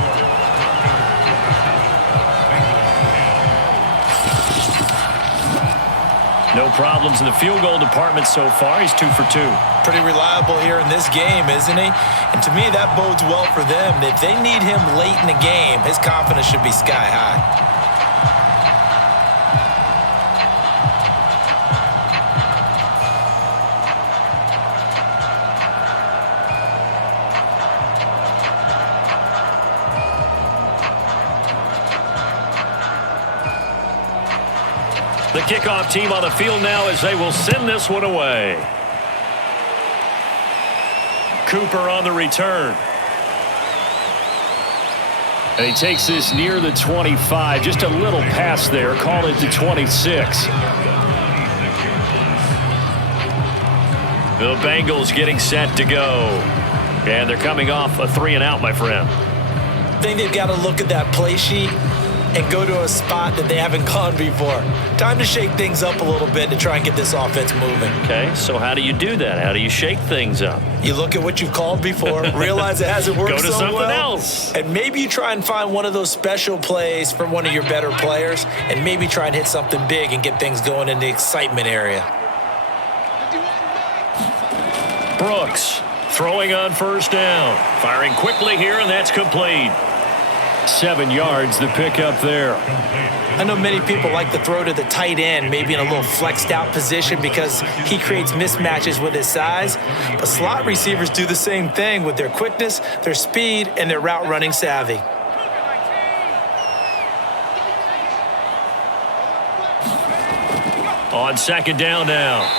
No problems in the field goal department so far. He's 2 for 2. Pretty reliable here in this game, isn't he? And to me, that bodes well for them. If they need him late in the game, his confidence should be sky high. kickoff team on the field now as they will send this one away. Cooper on the return. And he takes this near the 25. Just a little pass there. Call it the 26. The Bengals getting set to go. And they're coming off a 3-and-out, my friend. I think they've got to look at that play sheet and go to a spot that they haven't gone before. Time to shake things up a little bit to try and get this offense moving. Okay, so how do you do that? How do you shake things up? You look at what you've called before, realize it hasn't worked Go to so something well, else. and maybe you try and find one of those special plays from one of your better players, and maybe try and hit something big and get things going in the excitement area. Brooks throwing on first down. Firing quickly here, and that's complete. 7 yards, the pickup there. I know many people like to throw to the tight end, maybe in a little flexed out position because he creates mismatches with his size. But slot receivers do the same thing with their quickness, their speed, and their route running savvy. On second down now.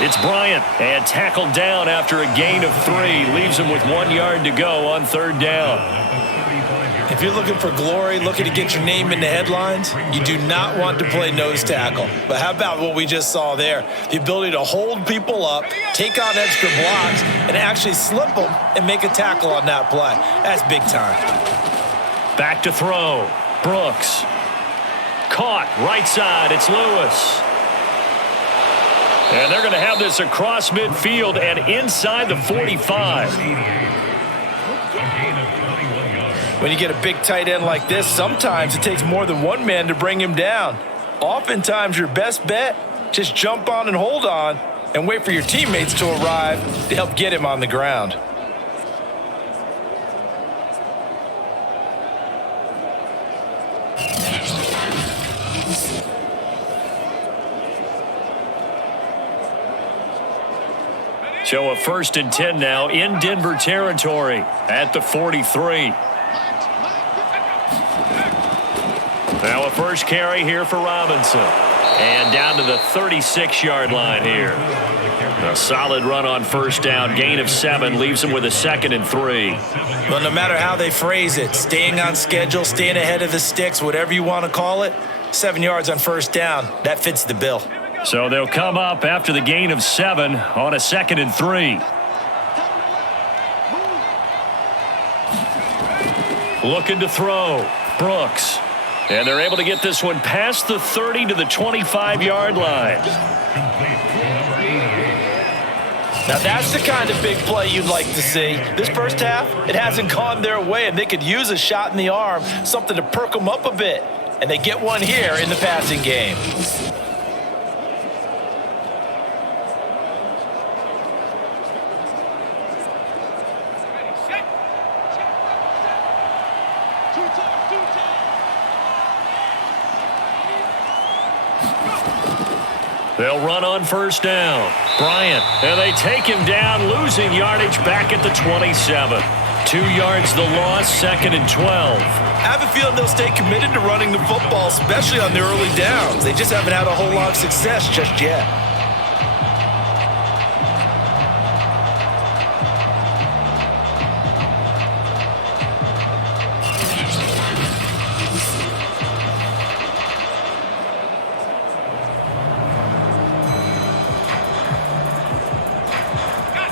It's Bryant, and tackled down after a gain of 3. Leaves him with 1 yard to go on third down. If you're looking for glory, looking to get your name in the headlines, you do not want to play nose tackle. But how about what we just saw there? The ability to hold people up, take on extra blocks, and actually slip them and make a tackle on that play. That's big time. Back to throw. Brooks. Caught right side. It's Lewis. And they're going to have this across midfield and inside the 45. When you get a big tight end like this, sometimes it takes more than one man to bring him down. Oftentimes, your best bet, just jump on and hold on and wait for your teammates to arrive to help get him on the ground. So a 1st and 10 now in Denver territory at the 43. Now a first carry here for Robinson. And down to the 36-yard line here. A solid run on first down. Gain of 7 leaves him with a 2nd and 3. Well, no matter how they phrase it, staying on schedule, staying ahead of the sticks, whatever you want to call it, 7 yards on first down, that fits the bill. So they'll come up after the gain of 7 on a 2nd and 3. Looking to throw. Brooks. And they're able to get this one past the 30 to the 25-yard line. Now that's the kind of big play you'd like to see. This first half, it hasn't gone their way, and they could use a shot in the arm, something to perk them up a bit. And they get one here in the passing game. They'll run on first down. Bryant, and they take him down, losing yardage back at the 27. 2 yards the loss, 2nd and 12. I have a feeling they'll stay committed to running the football, especially on their early downs. They just haven't had a whole lot of success just yet.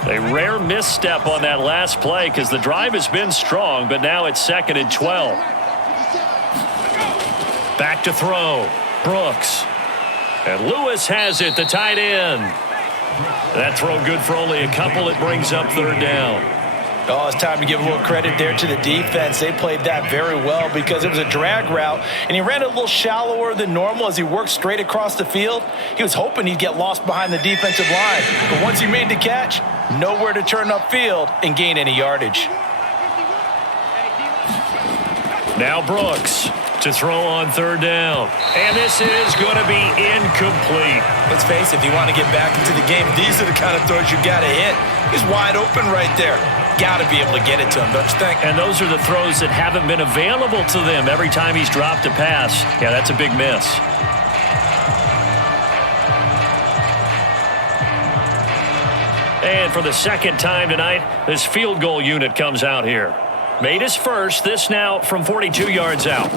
A rare misstep on that last play because the drive has been strong, but now it's 2nd and 12. Back to throw. Brooks. And Lewis has it, the tight end. That throw good for only a couple. It brings up third down. Oh, it's time to give a little credit there to the defense. They played that very well because it was a drag route, and he ran a little shallower than normal as he worked straight across the field. He was hoping he'd get lost behind the defensive line, but once he made the catch, nowhere to turn upfield and gain any yardage. Now Brooks to throw on third down. And this is going to be incomplete. Let's face it, if you want to get back into the game, these are the kind of throws you got to hit. He's wide open right there. Got to be able to get it to him, don't you think? And those are the throws that haven't been available to them every time he's dropped a pass. Yeah, that's a big miss. And for the second time tonight, this field goal unit comes out here. Made his first, this now from 42 yards out.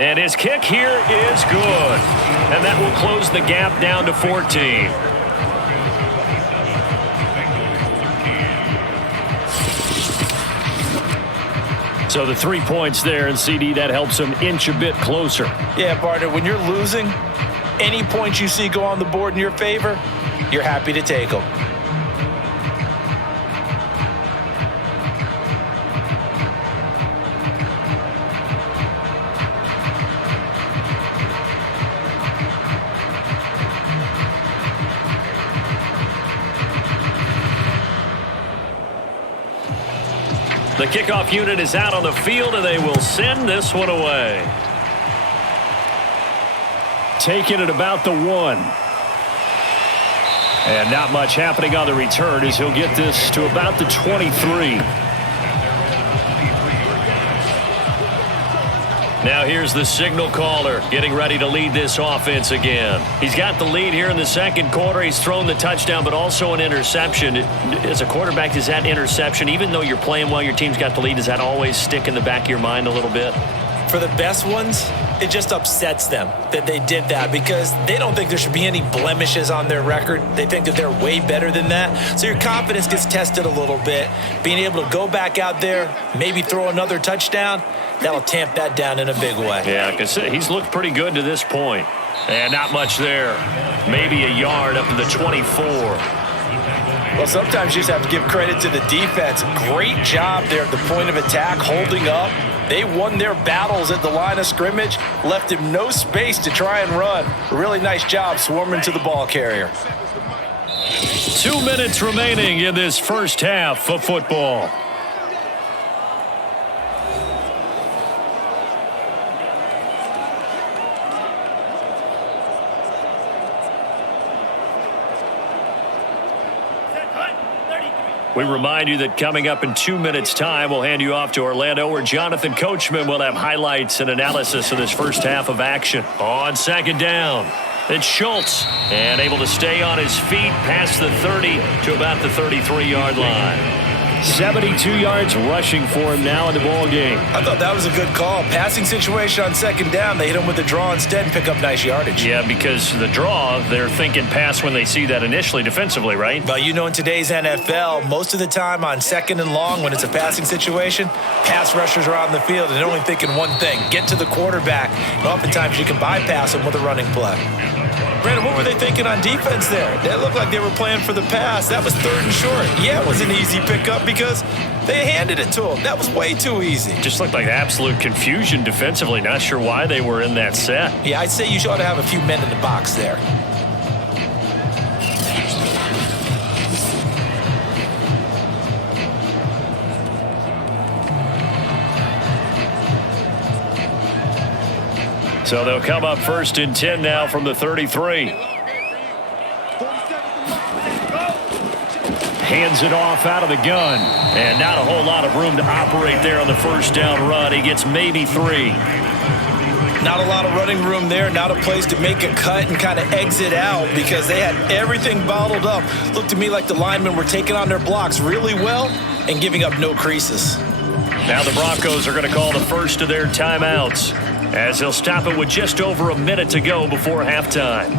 And his kick here is good. And that will close the gap down to 14. So the 3 points there, and CD, that helps him inch a bit closer. Yeah, partner, when you're losing, any points you see go on the board in your favor, you're happy to take them. The kickoff unit is out on the field, and they will send this one away. Taking it about the 1. And not much happening on the return as he'll get this to about the 23. Now here's the signal caller getting ready to lead this offense again. He's got the lead here in the second quarter. He's thrown the touchdown, but also an interception. As a quarterback, does that interception, even though you're playing well, your team's got the lead, does that always stick in the back of your mind a little bit? For the best ones, it just upsets them that they did that because they don't think there should be any blemishes on their record. They think that they're way better than that. So your confidence gets tested a little bit. Being able to go back out there, maybe throw another touchdown, that'll tamp that down in a big way. Yeah, because he's looked pretty good to this point. And not much there. Maybe a yard up to the 24. Well, sometimes you just have to give credit to the defense. Great job there at the point of attack, holding up. They won their battles at the line of scrimmage, left him no space to try and run. A really nice job swarming to the ball carrier. 2 minutes remaining in this first half of football. We remind you that coming up in 2 minutes' time, we'll hand you off to Orlando, where Jonathan Coachman will have highlights and analysis of this first half of action. On second down, it's Schultz, and able to stay on his feet past the 30 to about the 33-yard line. 72 yards rushing for him now in the ball game. I thought that was a good call. Passing situation on second down. They hit him with the draw instead and pick up nice yardage. Yeah, because the draw, they're thinking pass when they see that initially defensively, right? But you know, in today's NFL, most of the time on second and long, when it's a passing situation, pass rushers are on the field and they're only thinking one thing, get to the quarterback. And oftentimes you can bypass them with a running play. Brandon, what were they thinking on defense there? They looked like they were playing for the pass. That was third and short. Yeah, it was an easy pickup because they handed it to him. That was way too easy. Just looked like absolute confusion defensively. Not sure why they were in that set. Yeah, I'd say you ought to have a few men in the box there. So they'll come up first and 10 now from the 33. Hands it off out of the gun. And not a whole lot of room to operate there on the first down run. He gets maybe 3. Not a lot of running room there. Not a place to make a cut and kind of exit out because they had everything bottled up. Looked to me like the linemen were taking on their blocks really well and giving up no creases. Now the Broncos are going to call the first of their timeouts, as they'll stop it with just over a minute to go before halftime.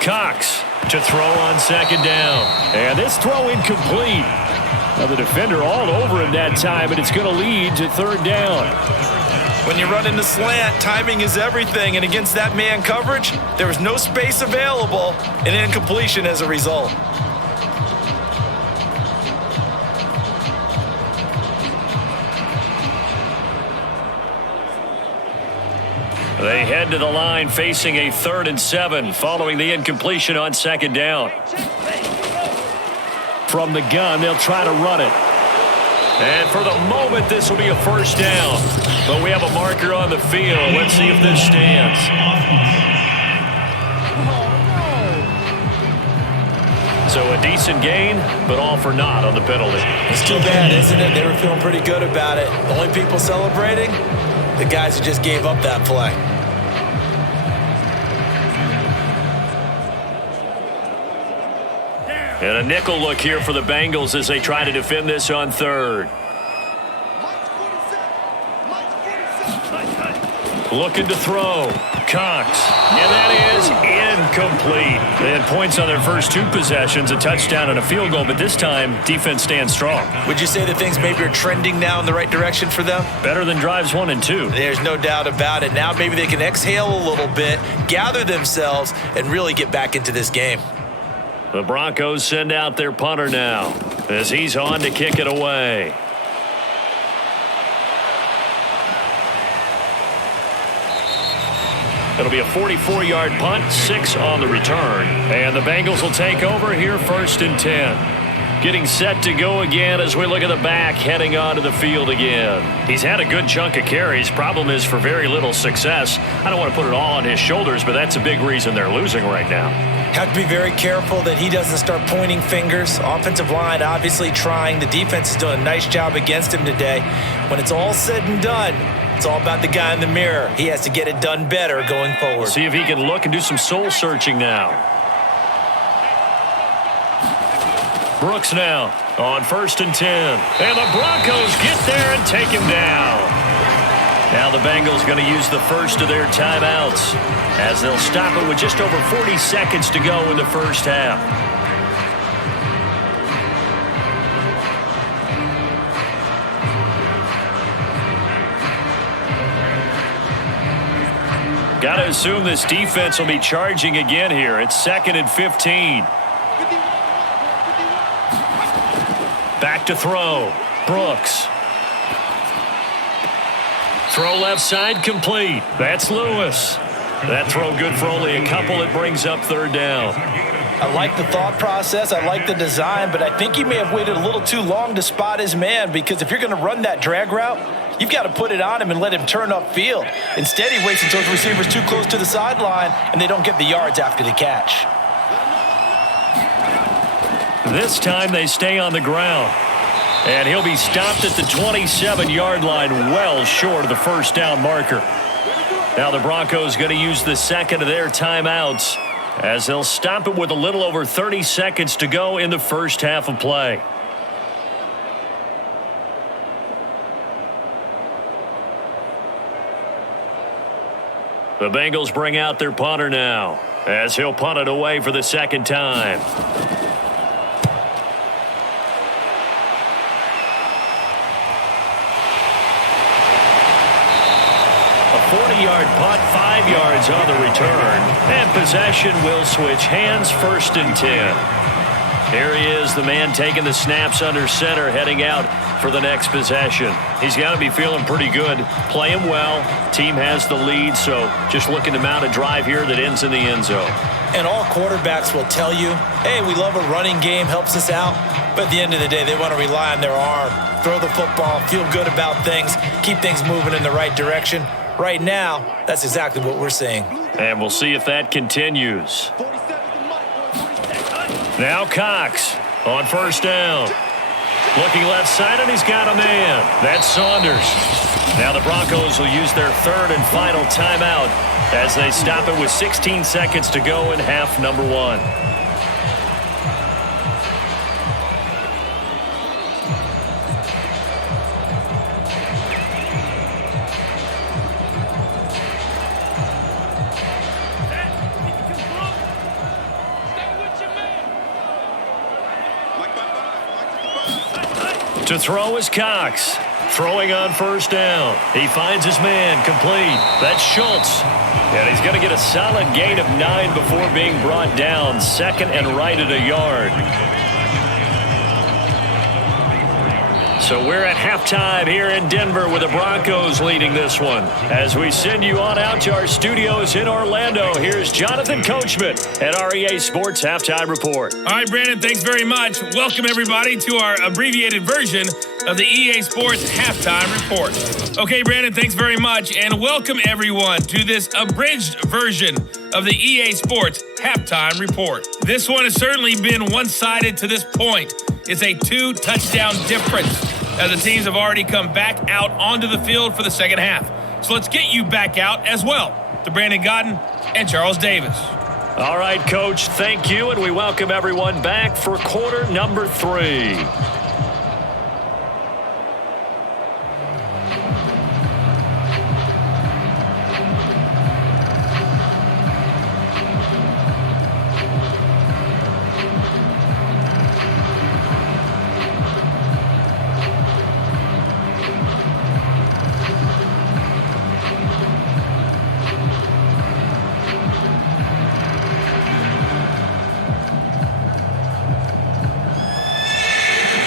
Cox to throw on second down. And this throw incomplete. Now the defender all over him that time, and it's going to lead to third down. When you run into slant, timing is everything, and against that man coverage, there was no space available, and incompletion as a result. They head to the line facing a 3rd and 7 following the incompletion on second down. From the gun, they'll try to run it. And for the moment, this will be a first down. But we have a marker on the field. Let's see if this stands. So a decent gain, but all for naught on the penalty. It's too bad, isn't it? They were feeling pretty good about it. The only people celebrating, the guys who just gave up that play. And a nickel look here for the Bengals as they try to defend this on third. Looking to throw. Cox. And that is incomplete. They had points on their first two possessions, a touchdown and a field goal, but this time, defense stands strong. Would you say that things maybe are trending now in the right direction for them? Better than drives 1 and 2. There's no doubt about it. Now maybe they can exhale a little bit, gather themselves, and really get back into this game. The Broncos send out their punter now as he's on to kick it away. It'll be a 44-yard punt, 6 on the return. And the Bengals will take over here, 1st and 10. Getting set to go again as we look at the back, heading onto the field again. He's had a good chunk of carries. Problem is for very little success. I don't want to put it all on his shoulders, but that's a big reason they're losing right now. Have to be very careful that he doesn't start pointing fingers. Offensive line obviously trying. The defense is doing a nice job against him today. When it's all said and done, it's all about the guy in the mirror. He has to get it done better going forward. See if he can look and do some soul searching now. Brooks now on 1st and 10. And the Broncos get there and take him down. Now the Bengals going to use the first of their timeouts as they'll stop it with just over 40 seconds to go in the first half. Got to assume this defense will be charging again here. It's 2nd and 15. Back to throw. Brooks. Throw left side complete. That's Lewis. That throw good for only a couple. It brings up 3rd down. I like the thought process. I like the design, but I think he may have waited a little too long to spot his man, because if you're going to run that drag route, you've got to put it on him and let him turn upfield. Instead, he waits until his receiver's too close to the sideline, and they don't get the yards after the catch. This time they stay on the ground. And he'll be stopped at the 27-yard line, well short of the first down marker. Now the Broncos going to use the second of their timeouts as they'll stop it with a little over 30 seconds to go in the first half of play. The Bengals bring out their punter now as he'll punt it away for the second time. A 40-yard punt, 5 yards on the return, and possession will switch hands, 1st and 10. Here he is, the man taking the snaps under center, heading out for the next possession. He's got to be feeling pretty good, playing well. Team has the lead, so just looking to mount a drive here that ends in the end zone. And all quarterbacks will tell you, hey, we love a running game, helps us out. But at the end of the day, they want to rely on their arm, throw the football, feel good about things, keep things moving in the right direction. Right now, that's exactly what we're seeing. And we'll see if that continues. Now Cox on 1st down. Looking left side, and he's got a man. That's Saunders. Now the Broncos will use their 3rd and final timeout as they stop it with 16 seconds to go in half number 1. To throw is Cox. Throwing on 1st down. He finds his man, complete. That's Schultz. And he's going to get a solid gain of 9 before being brought down. 2nd and right at a yard. So we're at halftime here in Denver with the Broncos leading this one. As we send you on out to our studios in Orlando, here's Jonathan Coachman at our EA Sports Halftime Report. All right, Brandon, thanks very much. Welcome, everybody, to our abbreviated version of the EA Sports Halftime Report. Okay, Brandon, thanks very much, and welcome, everyone, to this abridged version of the EA Sports Halftime Report. This one has certainly been one-sided to this point. It's a 2-touchdown difference as the teams have already come back out onto the field for the second half. So let's get you back out as well to Brandon Godden and Charles Davis. All right, Coach, thank you, and we welcome everyone back for quarter number 3.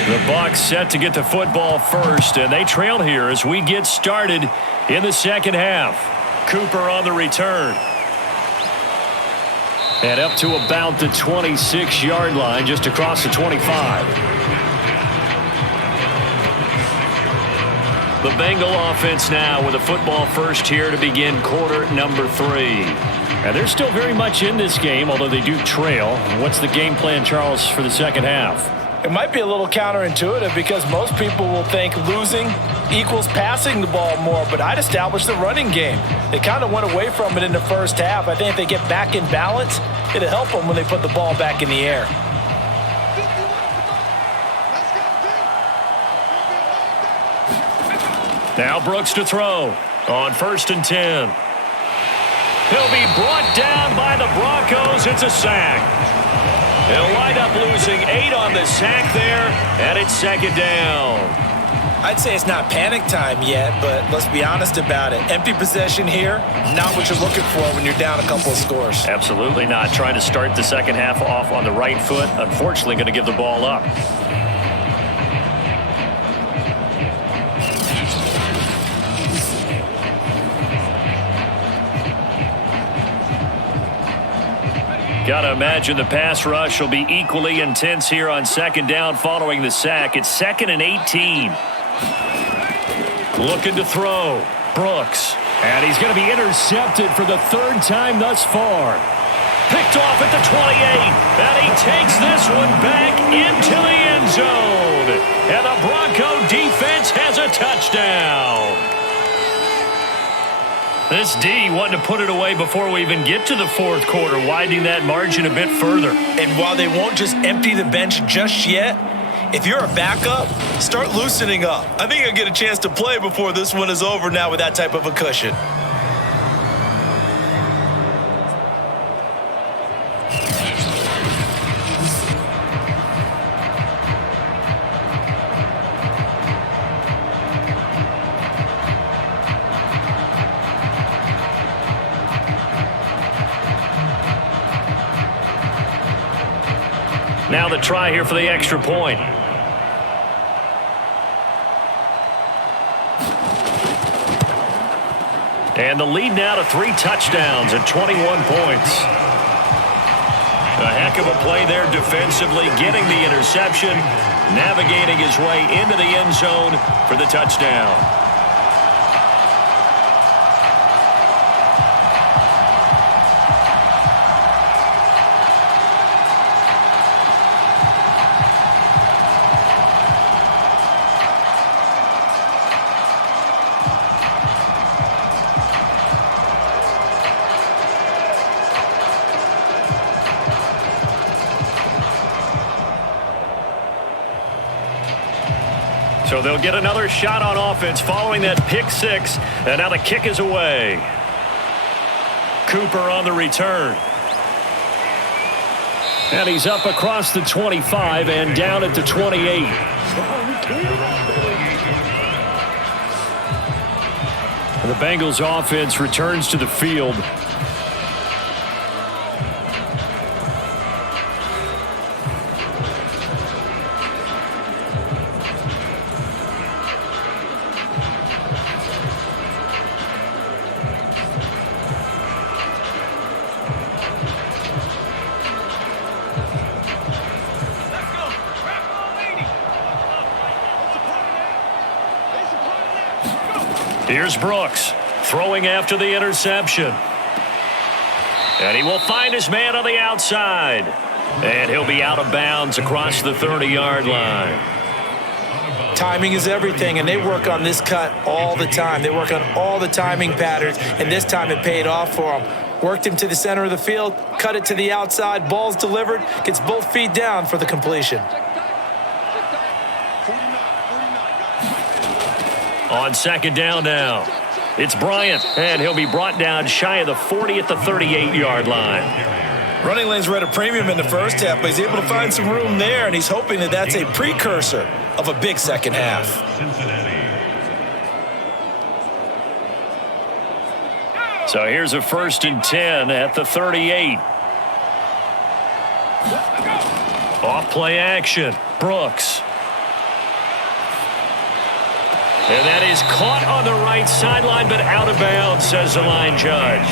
The Bucs set to get the football first, and they trail here as we get started in the second half. Cooper on the return. And up to about the 26-yard line, just across the 25. The Bengal offense now with a football first here to begin quarter number 3. And they're still very much in this game, although they do trail. What's the game plan, Charles, for the second half? It might be a little counterintuitive because most people will think losing equals passing the ball more, but I'd establish the running game. They kind of went away from it in the first half. I think if they get back in balance, it'll help them when they put the ball back in the air. Now Brooks to throw on 1st and 10. He'll be brought down by the Broncos. It's a sack. They'll wind up losing 8 on the sack there, and it's second down. I'd say it's not panic time yet, but let's be honest about it. Empty possession here, not what you're looking for when you're down a couple of scores. Absolutely not. Trying to start the second half off on the right foot. Unfortunately, going to give the ball up. Got to imagine the pass rush will be equally intense here on second down following the sack. It's 2nd and 18. Looking to throw. Brooks. And he's going to be intercepted for the 3rd time thus far. Picked off at the 28. And he takes this one back into the end zone. And the Bronco defense has a touchdown. This D wanting to put it away before we even get to the 4th quarter, widening that margin a bit further. And while they won't just empty the bench just yet, if you're a backup, start loosening up. I think you'll get a chance to play before this one is over now with that type of a cushion. Now the try here for the extra point. And the lead now to 3 touchdowns at 21 points. A heck of a play there defensively, getting the interception, navigating his way into the end zone for the touchdown. So they'll get another shot on offense following that pick 6. And now the kick is away. Cooper on the return. And he's up across the 25 and down at the 28. And the Bengals offense returns to the field. Here's Brooks throwing after the interception. And he will find his man on the outside. And he'll be out of bounds across the 30-yard line. Timing is everything, and they work on this cut all the time. They work on all the timing patterns, and this time it paid off for them. Worked him to the center of the field, cut it to the outside, ball's delivered, gets both feet down for the completion. On second down now, it's Bryant, and he'll be brought down shy of the 40 at the 38-yard line. Running lanes were at a premium in the first half, but he's able to find some room there, and he's hoping that that's a precursor of a big second half. So here's a 1st and 10 at the 38. Off play action, Brooks. And that is caught on the right sideline, but out of bounds, says the line judge.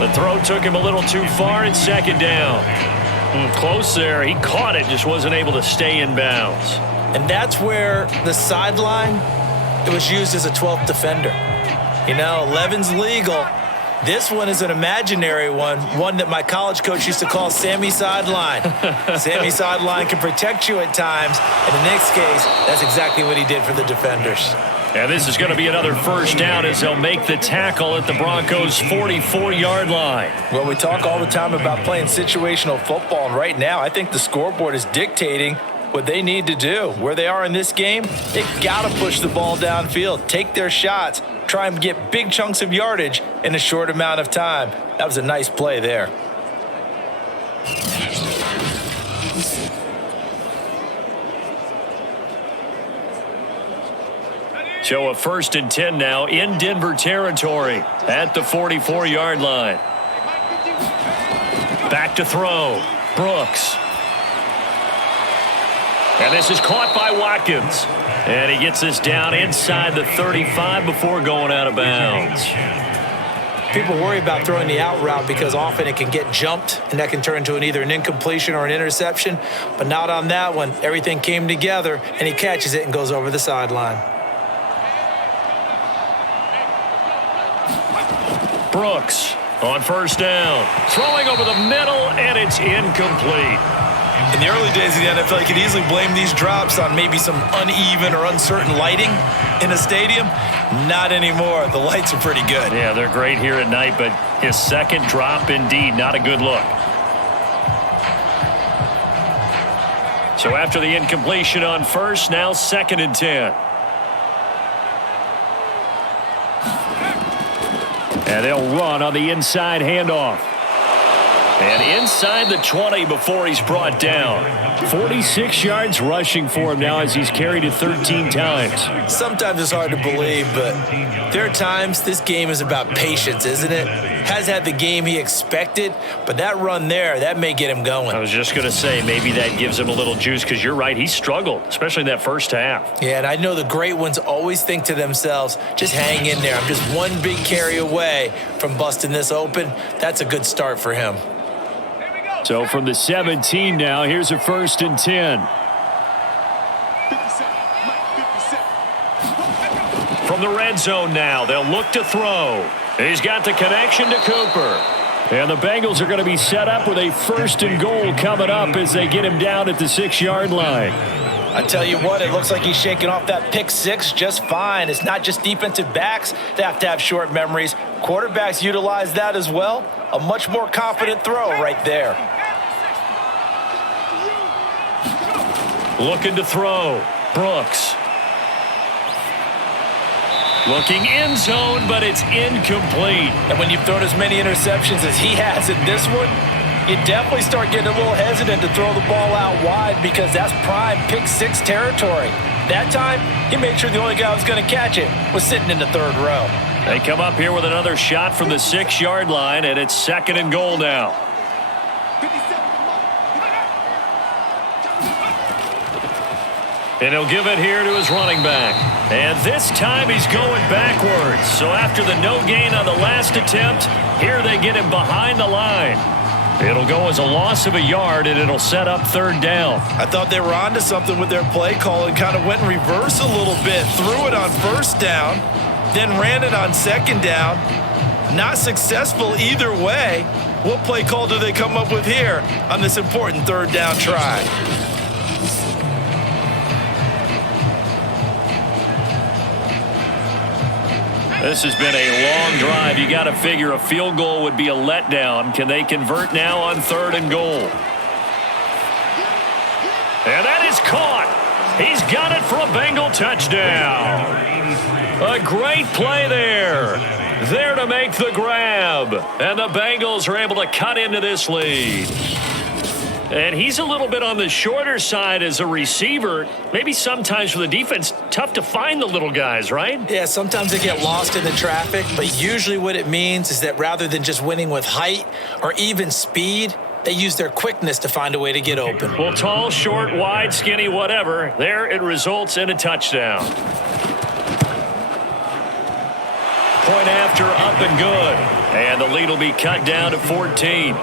The throw took him a little too far in second down. Close there. He caught it, just wasn't able to stay in bounds. And that's where the sideline, it was used as a 12th defender. You know, 11's legal. This one is an imaginary one that my college coach used to call Sammy Sideline. Sammy Sideline can protect you at times. In the next case, that's exactly what he did for the defenders. And this is going to be another first down as they'll make the tackle at the Broncos' 44-yard line. Well, we talk all the time about playing situational football, and right now I think the scoreboard is dictating what they need to do. Where they are in this game, they've got to push the ball downfield, take their shots, try and get big chunks of yardage in a short amount of time. That was a nice play there. So a 1st and 10 now in Denver territory at the 44-yard line. Back to throw, Brooks. And this is caught by Watkins. And he gets this down inside the 35 before going out of bounds. People worry about throwing the out route because often it can get jumped, and that can turn into either an incompletion or an interception. But not on that one. Everything came together, and he catches it and goes over the sideline. Brooks on 1st down. Throwing over the middle, and it's incomplete. In the early days of the NFL, you could easily blame these drops on maybe some uneven or uncertain lighting in a stadium. Not anymore. The lights are pretty good. Yeah, they're great here at night, but his second drop, indeed, not a good look. So after the incompletion on 1st, now 2nd and 10. And they'll run on the inside handoff. And inside the 20 before he's brought down. 46 yards rushing for him now as he's carried it 13 times. Sometimes it's hard to believe, but there are times this game is about patience, isn't it? Has had the game he expected, but that run there, that may get him going. I was just going to say maybe that gives him a little juice because you're right, he struggled, especially in that first half. Yeah, and I know the great ones always think to themselves, just hang in there. I'm just one big carry away from busting this open. That's a good start for him. So from the 17 now, here's a 1st and 10. From the red zone now, they'll look to throw. He's got the connection to Cooper. And the Bengals are going to be set up with a 1st and goal coming up as they get him down at the 6-yard line. I tell you what, it looks like he's shaking off that pick six just fine. It's not just defensive backs that have to have short memories. Quarterbacks utilize that as well. A much more confident throw right there. Looking to throw, Brooks. Looking end zone, but it's incomplete. And when you've thrown as many interceptions as he has in this one, you definitely start getting a little hesitant to throw the ball out wide because that's prime pick six territory. That time, he made sure the only guy who was going to catch it was sitting in the third row. They come up here with another shot from the 6-yard line, and it's 2nd and goal now. And he'll give it here to his running back. And this time he's going backwards. So after the no gain on the last attempt, here they get him behind the line. It'll go as a loss of a yard, and it'll set up 3rd down. I thought they were onto something with their play call and kind of went in reverse a little bit. Threw it on 1st down. then ran it on second down. Not successful either way. What play call do they come up with here on this important third down try? This has been a long drive. You got to figure a field goal would be a letdown. Can they convert now on 3rd and goal? And that is caught. He's got it for a Bengal touchdown. A great play there. There to make the grab. And the Bengals are able to cut into this lead. And he's a little bit on the shorter side as a receiver. Maybe sometimes for the defense, tough to find the little guys, right? Yeah, sometimes they get lost in the traffic, but usually what it means is that rather than just winning with height or even speed, they use their quickness to find a way to get open. Well, tall, short, wide, skinny, whatever. There it results in a touchdown. Point after, up and good. And the lead will be cut down to 14.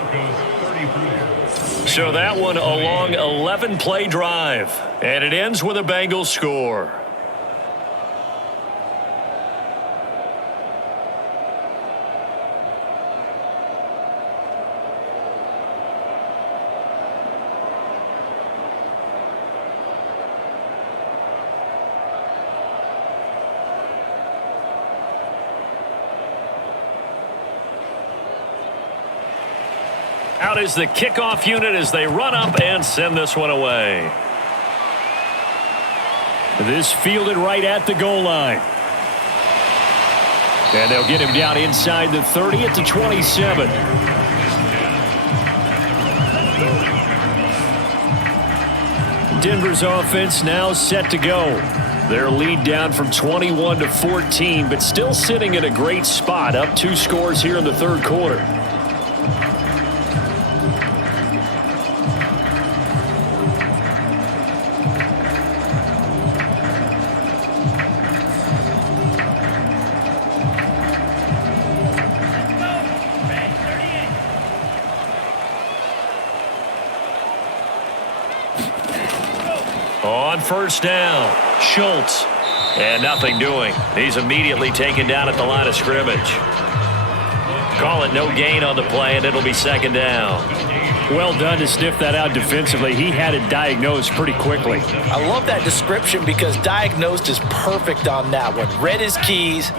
So that one a long 11-play drive. And it ends with a Bengals score. Out is the kickoff unit as they run up and send this one away. This fielded right at the goal line. And they'll get him down inside the 30 at the 27. Denver's offense now set to go. Their lead down from 21 to 14, but still sitting in a great spot, up 2 scores here in the third quarter. On first down, Schultz. And nothing doing. He's immediately taken down at the line of scrimmage. Call it no gain on the play, and it'll be second down. Well done to sniff that out defensively. He had it diagnosed pretty quickly. I love that description because diagnosed is perfect on that one. Read his keys,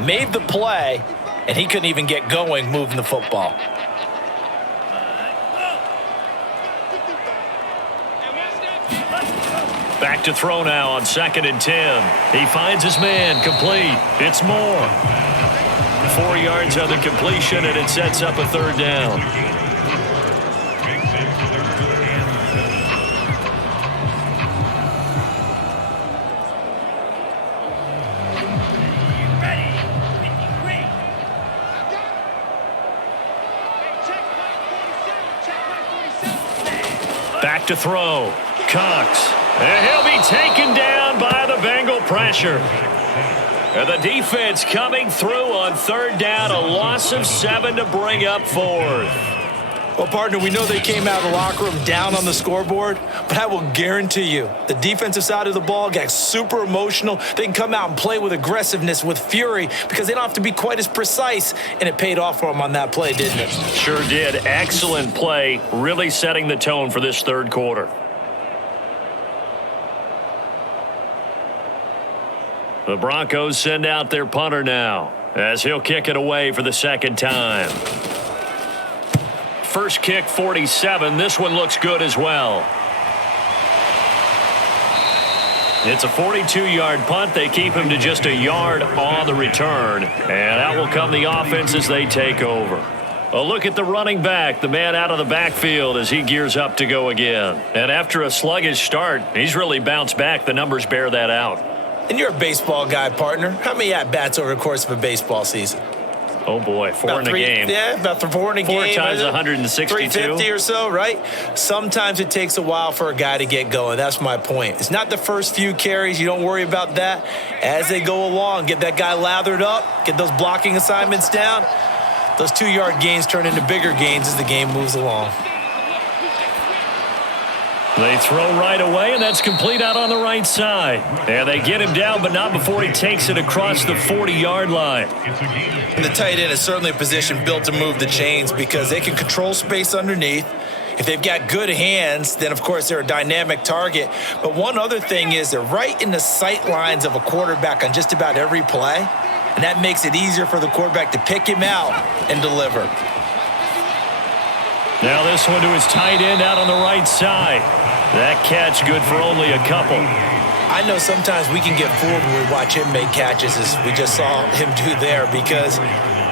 made the play, and he couldn't even get going moving the football. Back to throw now on 2nd and 10. He finds his man, complete. It's Moore. 4 yards on the completion, and it sets up a third down. Back to throw. Cox. And he'll be taken down by the Bengal pressure. And the defense coming through on third down. A loss of 7 to bring up 4th. Well, partner, we know they came out of the locker room down on the scoreboard, but I will guarantee you the defensive side of the ball got super emotional. They can come out and play with aggressiveness, with fury, because they don't have to be quite as precise, and it paid off for them on that play, didn't it? Sure did. Excellent play, really setting the tone for this third quarter. The Broncos send out their punter now as he'll kick it away for the second time. First kick, 47. This one looks good as well. It's a 42-yard punt. They keep him to just a yard on the return. And out will come the offense as they take over. A look at the running back, the man out of the backfield as he gears up to go again. And after a sluggish start, he's really bounced back. The numbers bear that out. And you're a baseball guy, partner. How many at-bats over the course of a baseball season? Oh, boy, four in a game. Yeah, about 4 in a game. 4 times 162. 350 or so, right? Sometimes it takes a while for a guy to get going. That's my point. It's not the first few carries. You don't worry about that. As they go along, get that guy lathered up, get those blocking assignments down. Those 2-yard gains turn into bigger gains as the game moves along. They throw right away, and that's complete out on the right side. And they get him down, but not before he takes it across the 40-yard line. And the tight end is certainly a position built to move the chains because they can control space underneath. If they've got good hands, then, of course, they're a dynamic target. But one other thing is they're right in the sight lines of a quarterback on just about every play, and that makes it easier for the quarterback to pick him out and deliver. Now this one to his tight end out on the right side. That catch good for only a couple. I know sometimes we can get fooled when we watch him make catches, as we just saw him do there, because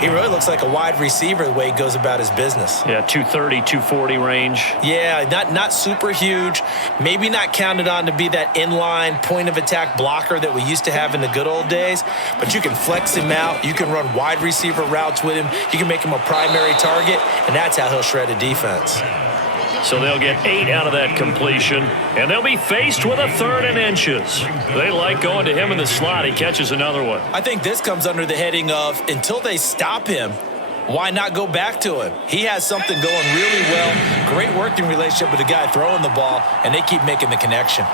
he really looks like a wide receiver the way he goes about his business. Yeah, 230, 240 range. Yeah, not super huge. Maybe not counted on to be that inline point-of-attack blocker that we used to have in the good old days, but you can flex him out. You can run wide receiver routes with him. You can make him a primary target, and that's how he'll shred a defense. So they'll get 8 out of that completion, and they'll be faced with a 3rd and inches. They like going to him in the slot. He catches another one. I think this comes under the heading of until they stop him, why not go back to him? He has something going really well. Great working relationship with the guy throwing the ball, and they keep making the connection.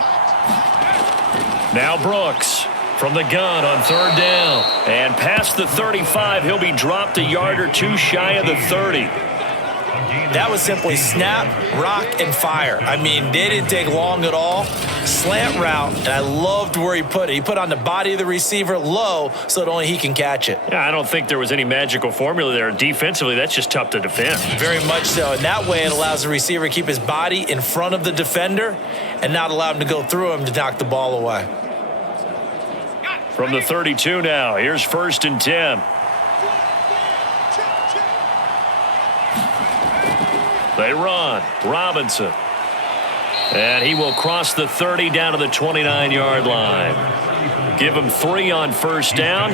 Now Brooks from the gun on 3rd down. And past the 35, he'll be dropped a yard or two shy of the 30. That was simply snap, rock, and fire. I mean, they didn't take long at all. Slant route, and I loved where he put it. He put on the body of the receiver low so that only he can catch it. Yeah, I don't think there was any magical formula there. Defensively, that's just tough to defend. Very much so. And that way it allows the receiver to keep his body in front of the defender and not allow him to go through him to knock the ball away. From the 32 now, here's 1st and 10. They run. Robinson. And he will cross the 30 down to the 29-yard line. Give him 3 on 1st down.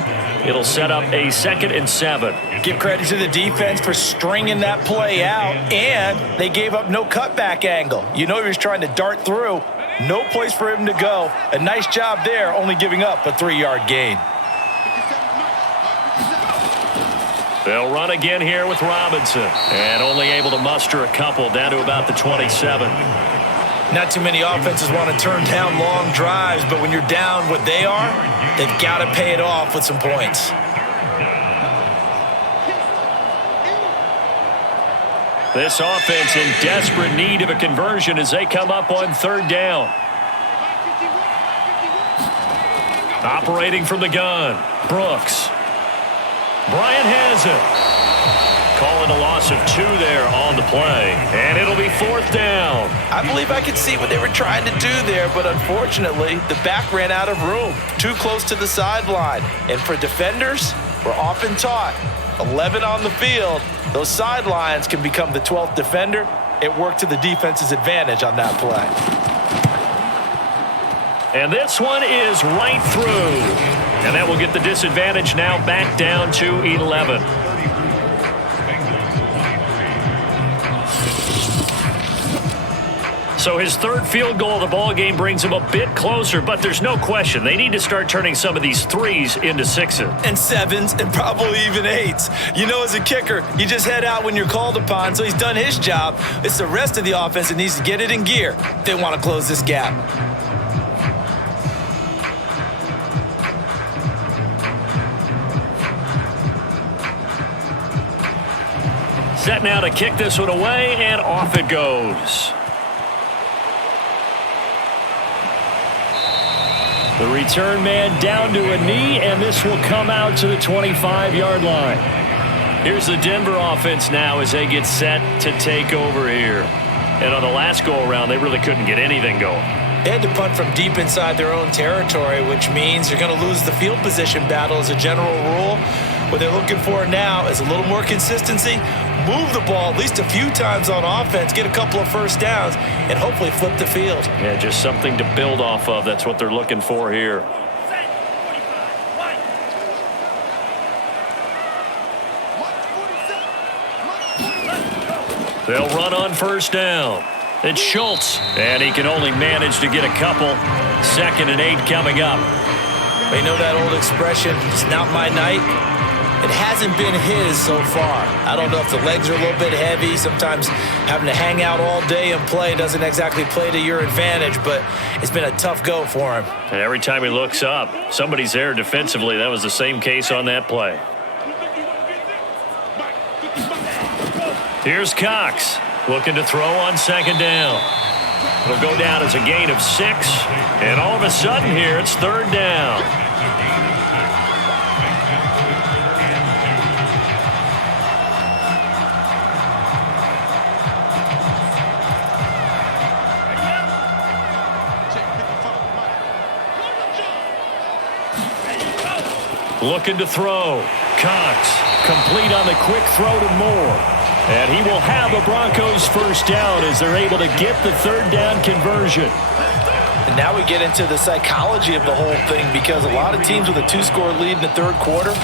It'll set up a 2nd and 7. Give credit to the defense for stringing that play out, and they gave up no cutback angle. You know he was trying to dart through. No place for him to go. A nice job there, only giving up a 3-yard gain. They'll run again here with Robinson. And only able to muster a couple down to about the 27. Not too many offenses want to turn down long drives, but when you're down what they are, they've got to pay it off with some points. This offense in desperate need of a conversion as they come up on 3rd down. Operating from the gun, Brooks. Bryant has it. Calling a loss of 2 there on the play. And it'll be 4th down. I believe I could see what they were trying to do there, but unfortunately, the back ran out of room. Too close to the sideline. And for defenders, we're often taught, 11 on the field, those sidelines can become the 12th defender. It worked to the defense's advantage on that play. And this one is right through. And that will get the disadvantage now back down to 11. So his 3rd field goal of the ball game brings him a bit closer, but there's no question they need to start turning some of these 3s into 6s. And 7s and probably even 8s. You know, as a kicker, you just head out when you're called upon, so he's done his job. It's the rest of the offense that needs to get it in gear if they want to close this gap. Set now to kick this one away, and off it goes. The return man down to a knee, and this will come out to the 25-yard line. Here's the Denver offense now as they get set to take over here. And on the last go-around, they really couldn't get anything going. They had to punt from deep inside their own territory, which means you're going to lose the field position battle as a general rule. What they're looking for now is a little more consistency, move the ball at least a few times on offense, get a couple of 1st downs, and hopefully flip the field. Yeah, just something to build off of. That's what they're looking for here. They'll run on 1st down. It's Schultz, and he can only manage to get a couple. 2nd and 8 coming up. They know that old expression, it's not my night. And it hasn't been his so far. I don't know if the legs are a little bit heavy. Sometimes having to hang out all day and play doesn't exactly play to your advantage, but it's been a tough go for him. And every time he looks up, somebody's there defensively. That was the same case on that play. Here's Cox looking to throw on second down. It'll go down as a gain of 6, and all of a sudden here it's third down. Looking to throw. Cox complete on the quick throw to Moore. And he will have a Broncos first down as they're able to get the third down conversion. And now we get into the psychology of the whole thing, because a lot of teams with a 2-score lead in the third quarter,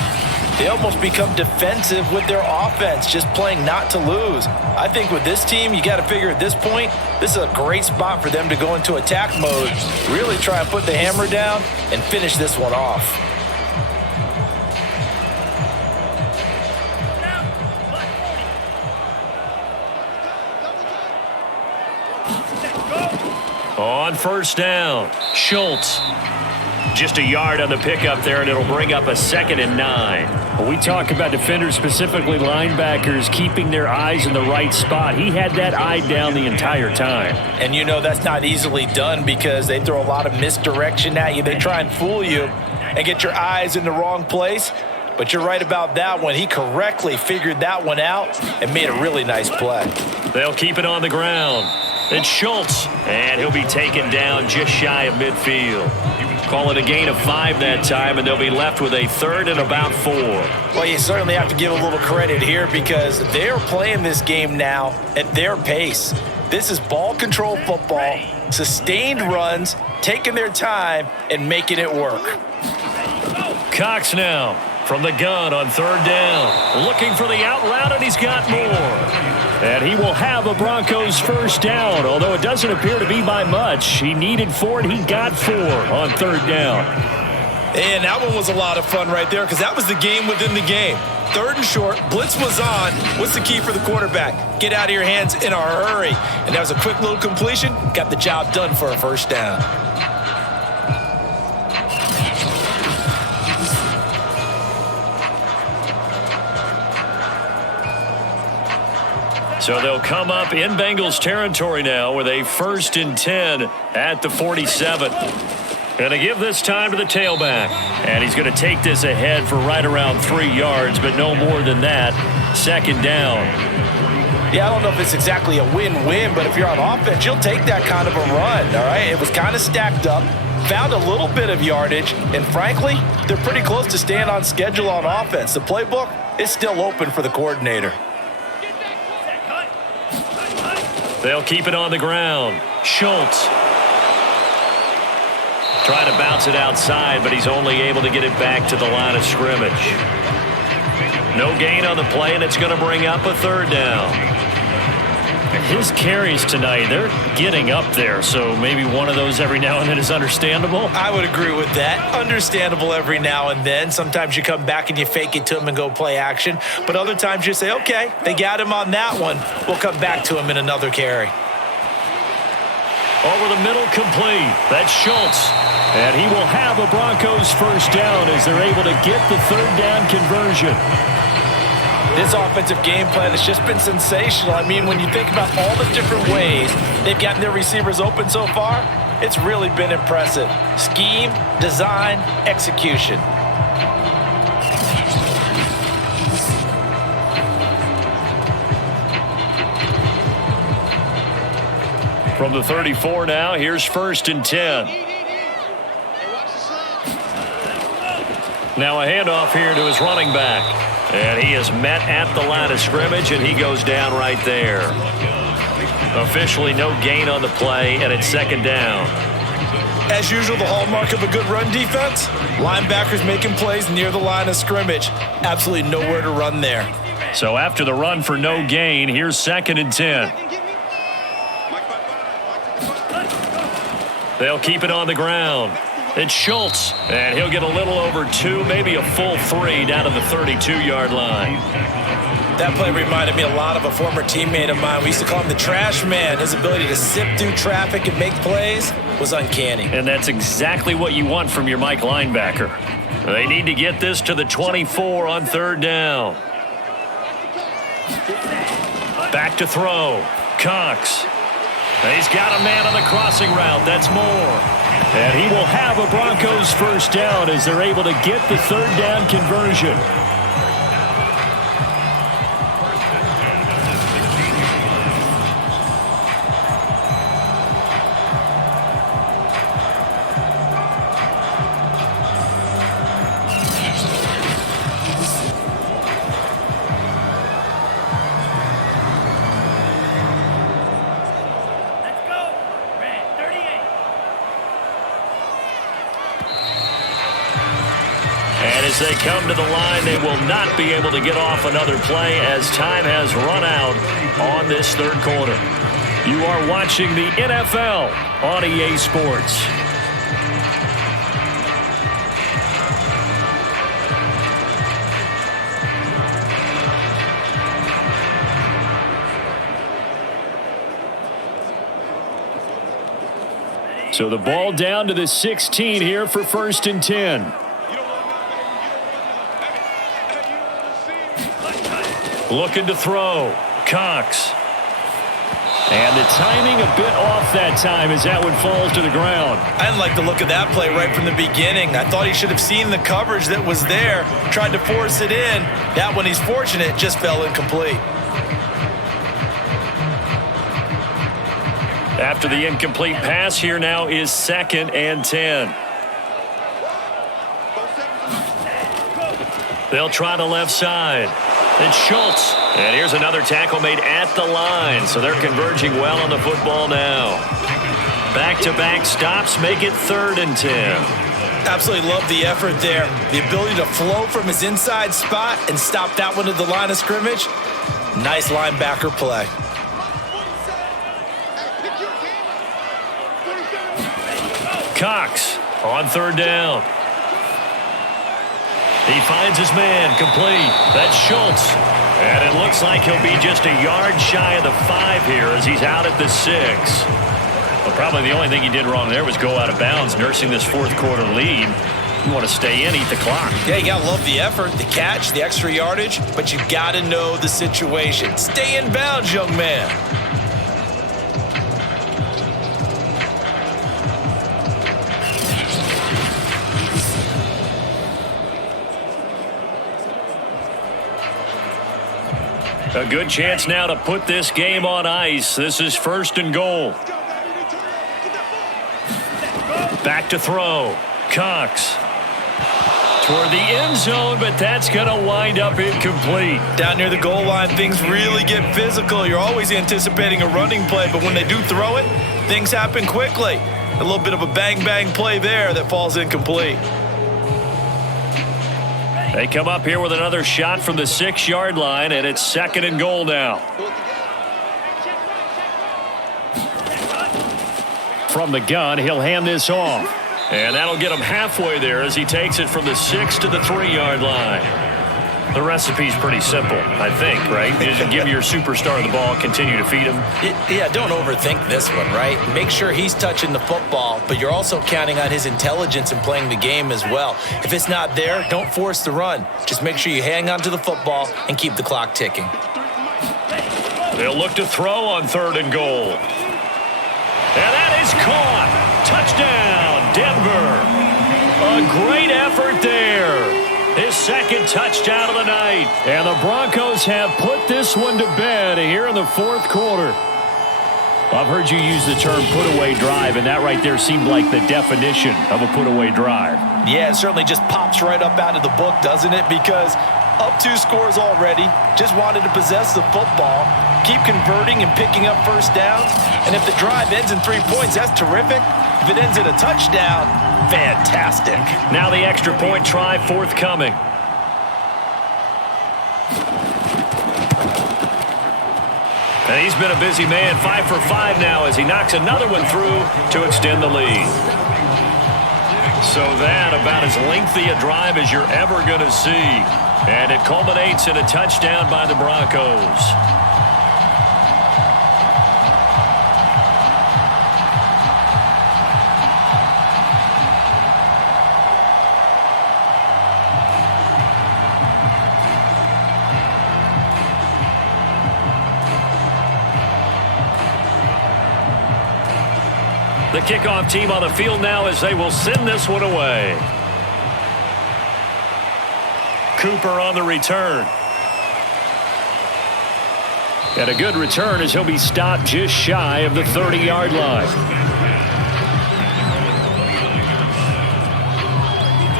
they almost become defensive with their offense, just playing not to lose. I think with this team, you got to figure at this point, this is a great spot for them to go into attack mode, really try and put the hammer down and finish this one off. On first down, Schultz. Just a yard on the pickup there, and it'll bring up a 2nd and 9. When we talk about defenders, specifically linebackers, keeping their eyes in the right spot, he had that eye down the entire time. And you know that's not easily done, because they throw a lot of misdirection at you. They try and fool you and get your eyes in the wrong place. But you're right about that one. He correctly figured that one out and made a really nice play. They'll keep it on the ground. It's Schultz, and he'll be taken down just shy of midfield. Call it a gain of 5 that time, and they'll be left with a 3rd and about 4. Well, you certainly have to give a little credit here, because they're playing this game now at their pace. This is ball control football, sustained runs, taking their time and making it work. Cox now from the gun on third down. Looking for the out route, and he's got more. And he will have a Broncos first down, although it doesn't appear to be by much. He needed 4, and he got 4 on third down. And that one was a lot of fun right there, because that was the game within the game. 3rd and short, blitz was on. What's the key for the quarterback? Get out of your hands in a hurry. And that was a quick little completion. Got the job done for a first down. So they'll come up in Bengals territory now with a 1st and 10 at the 47. Going to give this time to the tailback. And he's going to take this ahead for right around 3 yards, but no more than that. 2nd down. Yeah, I don't know if it's exactly a win-win, but if you're on offense, you'll take that kind of a run, all right? It was kind of stacked up, found a little bit of yardage, and frankly, they're pretty close to staying on schedule on offense. The playbook is still open for the coordinator. They'll keep it on the ground. Schultz trying to bounce it outside, but he's only able to get it back to the line of scrimmage. No gain on the play, and it's going to bring up a 3rd down. His carries tonight, they're getting up there, so maybe one of those every now and then is understandable. I would agree with that. Understandable every now and then. Sometimes you come back and you fake it to him and go play action. But other times you say, okay, they got him on that one. We'll come back to him in another carry. Over the middle, complete. That's Schultz. And he will have a Broncos first down as they're able to get the 3rd down conversion. This offensive game plan has just been sensational. I mean, when you think about all the different ways they've gotten their receivers open so far, it's really been impressive. Scheme, design, execution. From the 34 now, here's 1st and 10. Now a handoff here to his running back. And he is met at the line of scrimmage, and he goes down right there. Officially no gain on the play, and it's 2nd down. As usual, the hallmark of a good run defense, linebackers making plays near the line of scrimmage. Absolutely nowhere to run there. So after the run for no gain, here's 2nd and 10. They'll keep it on the ground. It's Schultz, and he'll get a little over 2, maybe a full 3 down to the 32-yard line. That play reminded me a lot of a former teammate of mine. We used to call him the trash man. His ability to zip through traffic and make plays was uncanny. And that's exactly what you want from your Mike linebacker. They need to get this to the 24 on 3rd down. Back to throw. Cox. He's got a man on the crossing route. That's Moore. And he will have a Broncos first down as they're able to get the 3rd down conversion. As they come to the line, they will not be able to get off another play as time has run out on this 3rd quarter. You are watching the NFL on EA Sports. So the ball down to the 16 here for 1st and 10. Looking to throw. Cox. And the timing a bit off that time as that one falls to the ground. I didn't like the look of that play right from the beginning. I thought he should have seen the coverage that was there, tried to force it in. That one, he's fortunate, just fell incomplete. After the incomplete pass, here now is 2nd and 10. They'll try the left side. It's Schultz. And here's another tackle made at the line. So they're converging well on the football now. Back-to-back stops make it 3rd and 10. Absolutely love the effort there. The ability to flow from his inside spot and stop that one at the line of scrimmage. Nice linebacker play. Cox on 3rd down. He finds his man, complete. That's Schultz. And it looks like he'll be just a yard shy of the 5 here as he's out at the 6. But probably the only thing he did wrong there was go out of bounds, nursing this 4th quarter lead. You want to stay in, eat the clock. Yeah, you got to love the effort, the catch, the extra yardage, but you got to know the situation. Stay in bounds, young man. A good chance now to put this game on ice. This is 1st and goal. Back to throw. Cox. Toward the end zone, but that's going to wind up incomplete. Down near the goal line, things really get physical. You're always anticipating a running play, but when they do throw it, things happen quickly. A little bit of a bang-bang play there that falls incomplete. They come up here with another shot from the 6-yard line, and it's 2nd and goal now. From the gun, he'll hand this off. And that'll get him halfway there as he takes it from the 6 to the 3-yard line. The recipe's pretty simple, I think, right? Just give your superstar the ball, continue to feed him. Yeah, don't overthink this one, right? Make sure he's touching the football, but you're also counting on his intelligence in playing the game as well. If it's not there, don't force the run. Just make sure you hang on to the football and keep the clock ticking. They'll look to throw on 3rd and goal. And that is caught. Touchdown, Denver. A great effort there. His 2nd touchdown of the night. And the Broncos have put this one to bed here in the 4th quarter. I've heard you use the term put-away drive, and that right there seemed like the definition of a put-away drive. Yeah, it certainly just pops right up out of the book, doesn't it? Because up 2 scores already, just wanted to possess the football, keep converting and picking up first downs. And if the drive ends in 3 points, that's terrific. If it ends in a touchdown, fantastic. Now the extra point try forthcoming. And he's been a busy man, 5 for 5 now as he knocks another one through to extend the lead. So that about as lengthy a drive as you're ever going to see. And it culminates in a touchdown by the Broncos. The kickoff team on the field now as they will send this one away. Cooper on the return. And a good return as he'll be stopped just shy of the 30-yard line.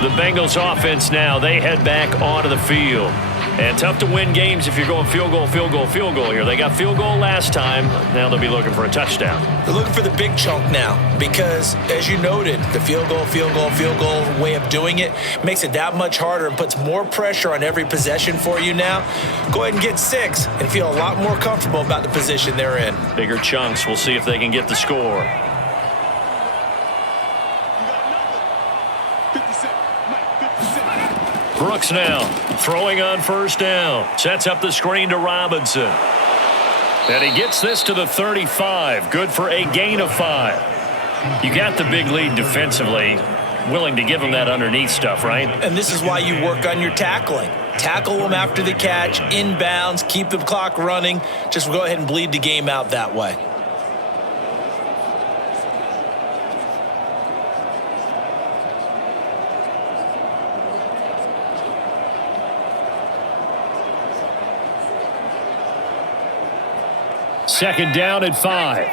The Bengals offense now, they head back onto the field. And tough to win games if you're going field goal, field goal, field goal here. They got field goal last time. Now they'll be looking for a touchdown. They're looking for the big chunk now because, as you noted, the field goal way of doing it makes it that much harder and puts more pressure on every possession for you now. Go ahead and get 6 and feel a lot more comfortable about the position they're in. Bigger chunks. We'll see if they can get the score. Brooks now throwing on first down. Sets up the screen to Robinson. And he gets this to the 35. Good for a gain of 5. You got the big lead defensively. Willing to give him that underneath stuff, right? And this is why you work on your tackling. Tackle them after the catch, inbounds, keep the clock running. Just go ahead and bleed the game out that way. Second down at 5.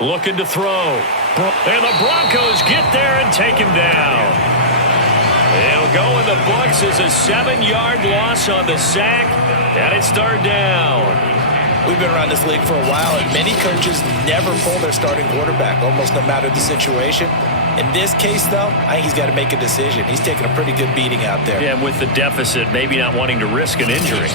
Looking to throw. And the Broncos get there and take him down. It'll go in the books as a 7-yard loss on the sack. And it's third down. We've been around this league for a while, and many coaches never pull their starting quarterback, almost no matter the situation. In this case, though, I think he's got to make a decision. He's taking a pretty good beating out there. Yeah, with the deficit, maybe not wanting to risk an injury.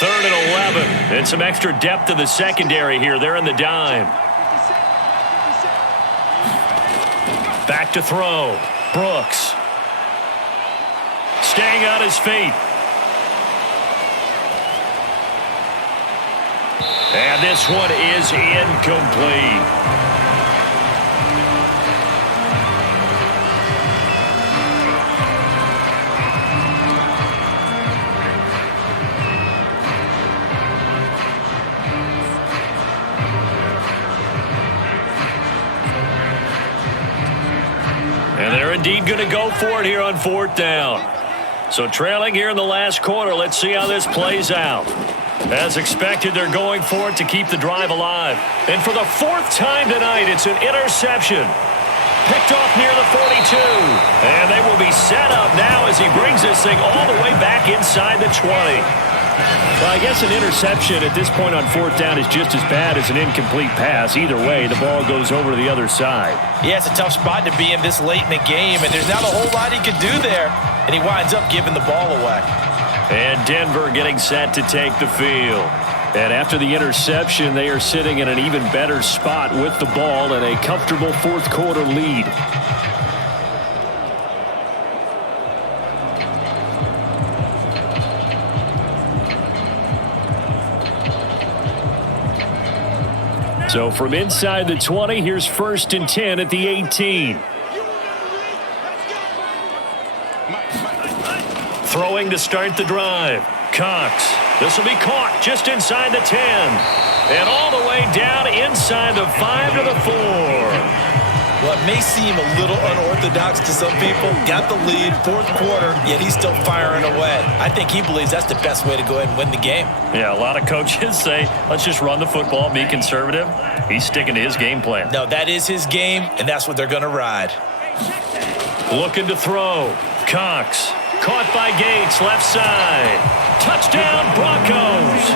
Third and 11. And some extra depth to the secondary here. They're in the dime. Back to throw. Brooks. Staying on his feet. And this one is incomplete. And they're indeed going to go for it here on fourth down. So trailing here in the last quarter, let's see how this plays out. As expected, they're going for it to keep the drive alive. And for the 4th time tonight, it's an interception. Picked off near the 42. And they will be set up now as he brings this thing all the way back inside the 20. Well, I guess an interception at this point on fourth down is just as bad as an incomplete pass. Either way, the ball goes over to the other side. Yeah, it's a tough spot to be in this late in the game, and there's not a whole lot he could do there. And he winds up giving the ball away. And Denver getting set to take the field. And after the interception, they are sitting in an even better spot with the ball and a comfortable fourth quarter lead. So from inside the 20, here's 1st and 10 at the 18. Throwing to start the drive. Cox. This will be caught just inside the 10. And all the way down inside the 5 to the 4. Well, it may seem a little unorthodox to some people. Got the lead, fourth quarter, yet he's still firing away. I think he believes that's the best way to go ahead and win the game. Yeah, a lot of coaches say, let's just run the football, be conservative. He's sticking to his game plan. No, that is his game, and that's what they're going to ride. Looking to throw. Cox. Caught by Gates, left side. Touchdown, Broncos.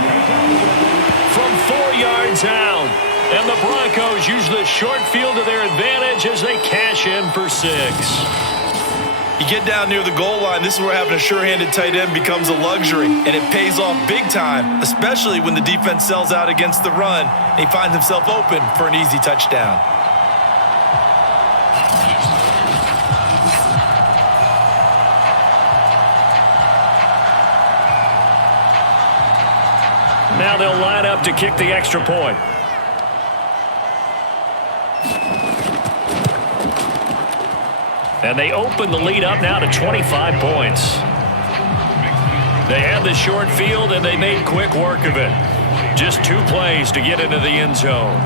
From 4 yards out. And the Broncos use the short field to their advantage as they cash in for 6. You get down near the goal line, this is where having a sure-handed tight end becomes a luxury, and it pays off big time, especially when the defense sells out against the run, and he finds himself open for an easy touchdown. Now they'll line up to kick the extra point. And they open the lead up now to 25 points. They had the short field, and they made quick work of it. Just 2 plays to get into the end zone.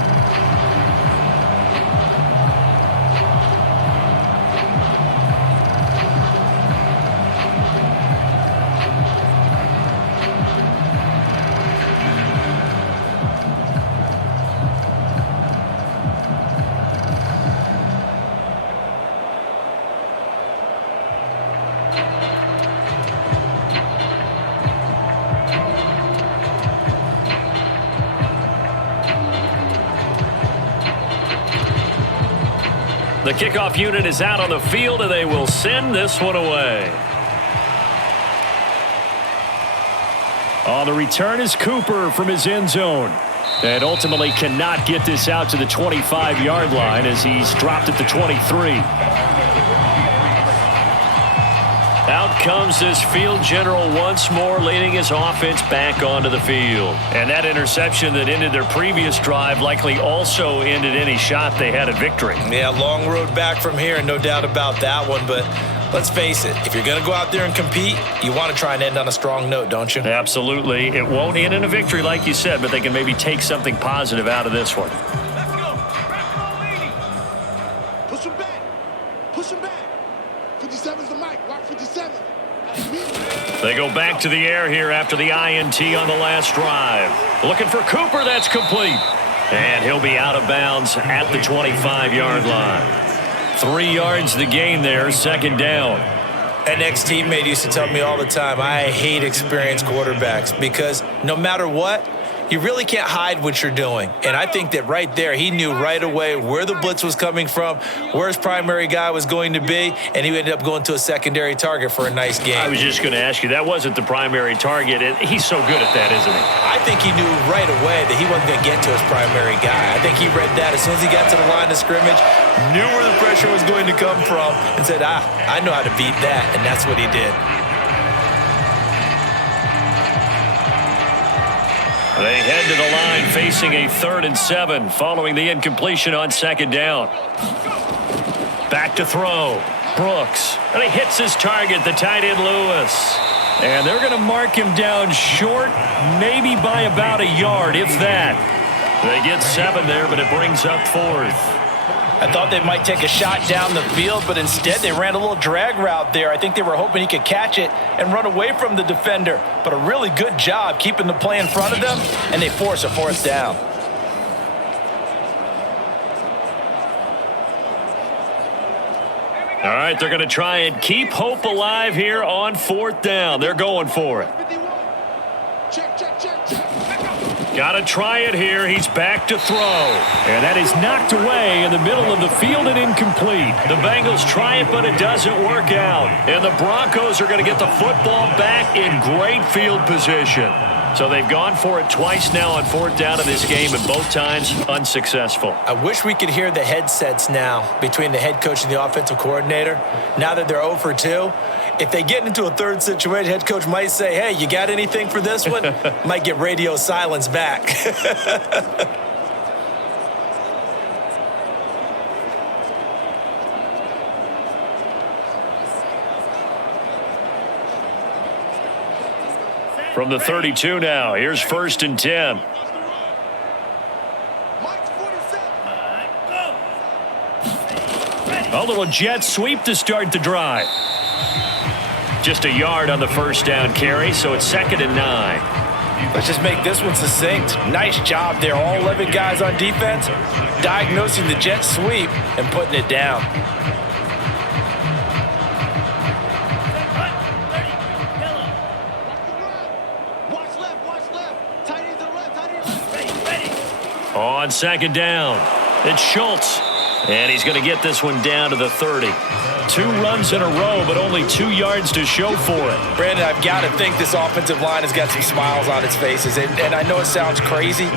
The kickoff unit is out on the field, and they will send this one away. On the return is Cooper from his end zone. And ultimately cannot get this out to the 25-yard line as he's dropped at the 23. Out comes this field general once more, leading his offense back onto the field. And that interception that ended their previous drive likely also ended any shot they had at victory. Yeah, long road back from here, no doubt about that one. But let's face it, if you're going to go out there and compete, you want to try and end on a strong note, don't you? Absolutely. It won't end in a victory like you said, but they can maybe take something positive out of this one. Let's go. Push him back. Push him back. 57's the mic. Watch 57. They go back to the air here after the INT on the last drive. Looking for Cooper. That's complete. And he'll be out of bounds at the 25-yard line. 3 yards the gain there, second down. An ex-teammate used to tell me all the time, I hate experienced quarterbacks because no matter what, you really can't hide what you're doing. And I think that right there, he knew right away where the blitz was coming from, where his primary guy was going to be, and he ended up going to a secondary target for a nice game. I was just going to ask you, that wasn't the primary target. He's so good at that, isn't he? I think he knew right away that he wasn't going to get to his primary guy. I think he read that as soon as he got to the line of scrimmage, knew where the pressure was going to come from, and said, I know how to beat that, and that's what he did. They head to the line facing a 3rd and 7 following the incompletion on second down. Back to throw. Brooks. And he hits his target, the tight end Lewis. And they're going to mark him down short, maybe by about a yard, if that. They get 7 there, but it brings up 4th. I thought they might take a shot down the field, but instead they ran a little drag route there. I think they were hoping he could catch it and run away from the defender. But a really good job keeping the play in front of them, and they force a 4th down. All right, they're going to try and keep hope alive here on 4th down. They're going for it. Check, check, check, check. Got to try it here. He's back to throw. And that is knocked away in the middle of the field and incomplete. The Bengals try it, but it doesn't work out. And the Broncos are going to get the football back in great field position. So they've gone for it twice now on 4th down in this game, and both times unsuccessful. I wish we could hear the headsets now between the head coach and the offensive coordinator. Now that they're 0 for 2, if they get into a 3rd situation, head coach might say, hey, you got anything for this one? Might get radio silence back. From the 32 now, here's 1st and 10. A little jet sweep to start the drive. Just a yard on the 1st down carry, so it's 2nd and 9. Let's just make this one succinct. Nice job there. All 11 guys on defense diagnosing the jet sweep and putting it down. On 2nd down, it's Schultz. And he's going to get this one down to the 30. 2 runs in a row, but only 2 yards to show for it. Brandon, I've got to think this offensive line has got some smiles on its faces. And I know it sounds crazy,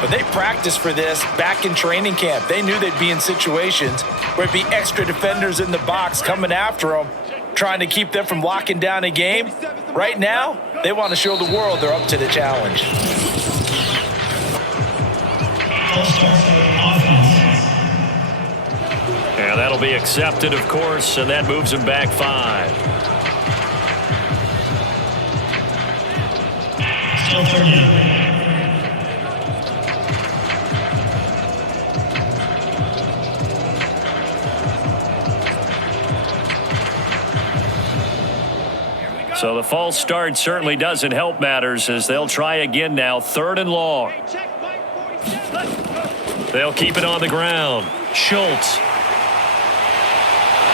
but they practiced for this back in training camp. They knew they'd be in situations where it'd be extra defenders in the box coming after them, trying to keep them from locking down a game. Right now, they want to show the world they're up to the challenge. Yeah, that'll be accepted, of course, and that moves him back 5. Still 30. So the false start certainly doesn't help matters as they'll try again now. 3rd and long. They'll keep it on the ground. Schultz.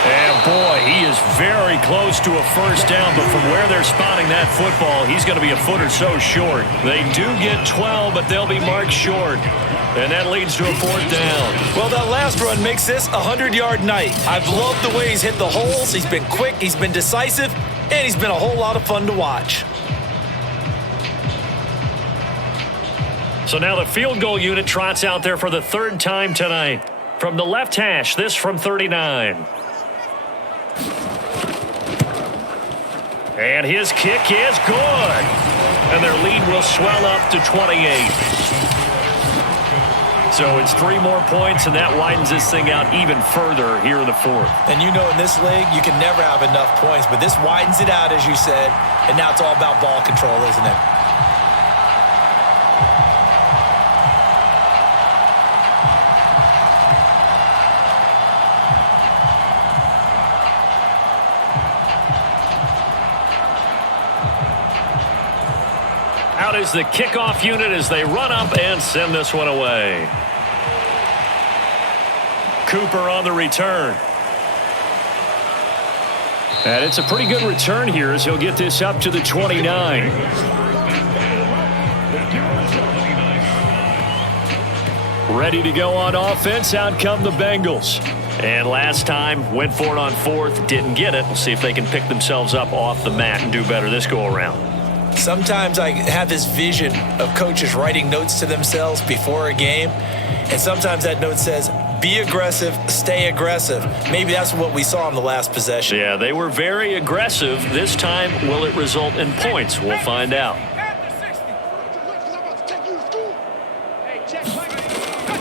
And boy, he is very close to a first down, but from where they're spotting that football, he's going to be a foot or so short. They do get 12, but they'll be marked short. And that leads to a 4th down. Well, that last run makes this a 100-yard night. I've loved the way he's hit the holes. He's been quick, he's been decisive, and he's been a whole lot of fun to watch. So now the field goal unit trots out there for the 3rd time tonight. From the left hash, this from 39. And his kick is good. And their lead will swell up to 28. So it's 3 more points, and that widens this thing out even further here in the 4th. And you know in this league, you can never have enough points, but this widens it out, as you said, and now it's all about ball control, isn't it? Out is the kickoff unit as they run up and send this one away. Cooper on the return. And it's a pretty good return here as he'll get this up to the 29. Ready to go on offense. Out come the Bengals. And last time, went for it on 4th, didn't get it. We'll see if they can pick themselves up off the mat and do better this go around. Sometimes I have this vision of coaches writing notes to themselves before a game, and sometimes that note says, be aggressive, stay aggressive. Maybe that's what we saw in the last possession. Yeah, they were very aggressive. This time, will it result in points? We'll find out.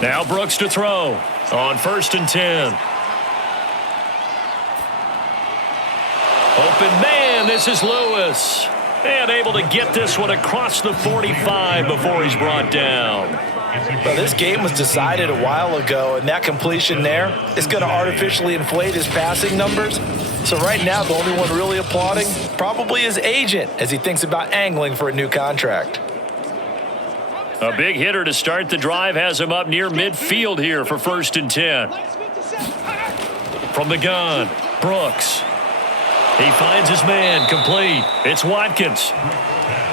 Now Brooks to throw on 1st and 10. Open man, this is Lewis. And able to get this one across the 45 before he's brought down. Well, this game was decided a while ago, and that completion there is going to artificially inflate his passing numbers. So right now, the only one really applauding probably his agent as he thinks about angling for a new contract. A big hitter to start the drive has him up near midfield here for 1st and 10. From the gun, Brooks. He finds his man, complete. It's Watkins.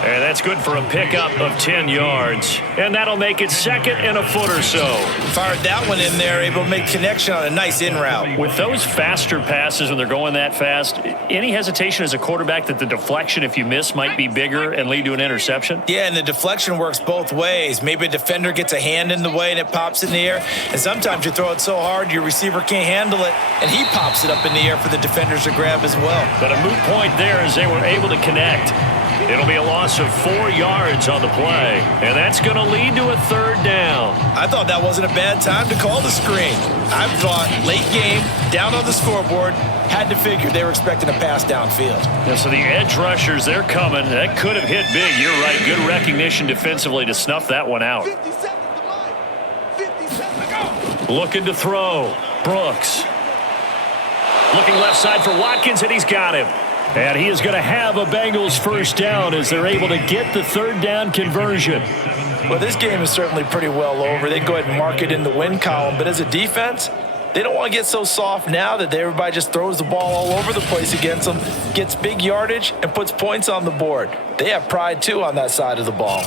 And that's good for a pickup of 10 yards. And that'll make it 2nd and a foot or so. Fired that one in there, able to make connection on a nice in route. With those faster passes when they're going that fast, any hesitation as a quarterback that the deflection, if you miss, might be bigger and lead to an interception? Yeah, and the deflection works both ways. Maybe a defender gets a hand in the way and it pops in the air. And sometimes you throw it so hard your receiver can't handle it, and he pops it up in the air for the defenders to grab as well. But a moot point there as they were able to connect. It'll be a loss of 4 yards on the play, and that's going to lead to a 3rd down. I thought that wasn't a bad time to call the screen. I thought late game, down on the scoreboard, had to figure they were expecting a pass downfield. Yeah, so the edge rushers, they're coming. That could have hit big. You're right. Good recognition defensively to snuff that one out. 57. Looking to throw. Brooks. Looking left side for Watkins, and he's got him. And he is going to have a Bengals first down as they're able to get the 3rd down conversion. Well, this game is certainly pretty well over. They can go ahead and mark it in the win column. But as a defense, they don't want to get so soft now that everybody just throws the ball all over the place against them, gets big yardage, and puts points on the board. They have pride, too, on that side of the ball.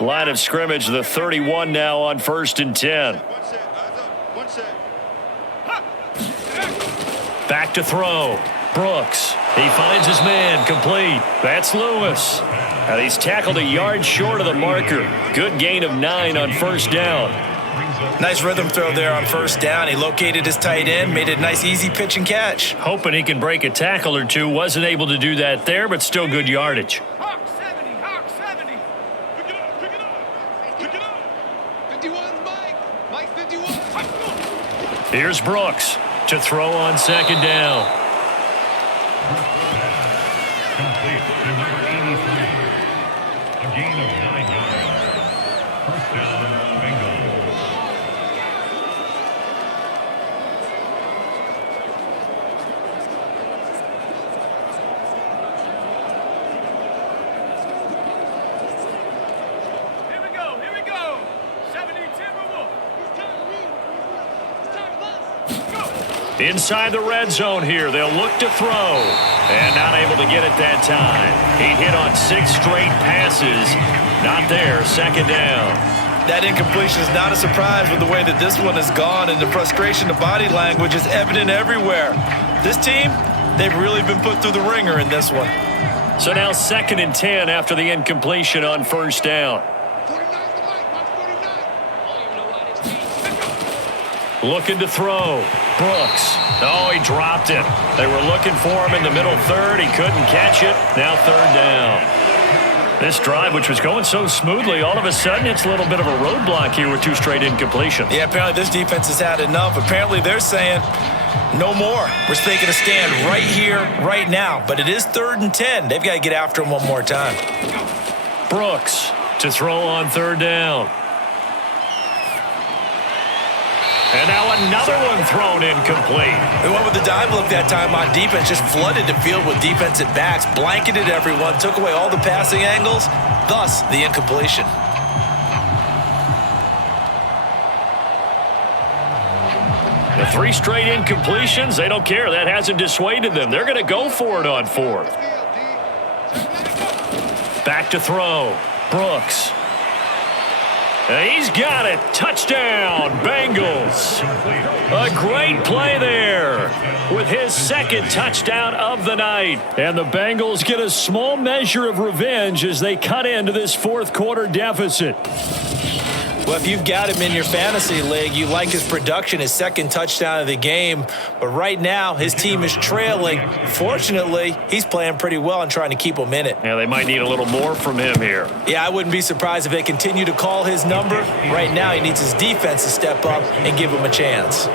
Line of scrimmage, the 31 now on 1st and 10. Back to throw. Brooks. He finds his man. Complete. That's Lewis. And he's tackled a yard short of the marker. Good gain of 9 on 1st down. Nice rhythm throw there on 1st down. He located his tight end, made it a nice easy pitch and catch. Hoping he can break a tackle or two. Wasn't able to do that there, but still good yardage. Hawk 70, Hawk 70. Pick it up, pick it up. Pick it up. 51's Mike. Mike 51. Here's Brooks to throw on 2nd down. Complete to number 83. A gain of 9 yards. 1st down, Bengals. Here we go. 70 Timberwolf. It's time to go. Inside the red zone here. They'll look to throw. And not able to get it that time. He hit on 6 straight passes. Not there. 2nd down. That incompletion is not a surprise with the way that this one has gone, and the frustration, the body language is evident everywhere. This team, they've really been put through the ringer in this one. So now 2nd and 10 after the incompletion on 1st down. 49's the Mike. Watch 49. Looking to throw. Brooks. Oh, he dropped it. They were looking for him in the middle 3rd. He couldn't catch it. Now 3rd down. This drive, which was going so smoothly, all of a sudden it's a little bit of a roadblock here with 2 straight incompletions. Yeah, apparently this defense has had enough. Apparently they're saying no more. We're taking a stand right here, right now. But it is 3rd and 10. They've got to get after him one more time. Brooks to throw on 3rd down. And now another one thrown incomplete. They went with the dive look that time on defense, just flooded the field with defensive backs, blanketed everyone, took away all the passing angles, thus the incompletion. The 3 straight incompletions, they don't care. That hasn't dissuaded them. They're going to go for it on 4th. Back to throw. Brooks. He's got it. Touchdown, Bengals. A great play there with his 2nd touchdown of the night. And the Bengals get a small measure of revenge as they cut into this 4th quarter deficit. Well, if you've got him in your fantasy league, you like his production, his 2nd touchdown of the game. But right now, his team is trailing. Fortunately, he's playing pretty well and trying to keep them in it. Yeah, they might need a little more from him here. Yeah, I wouldn't be surprised if they continue to call his number. Right now, he needs his defense to step up and give him a chance.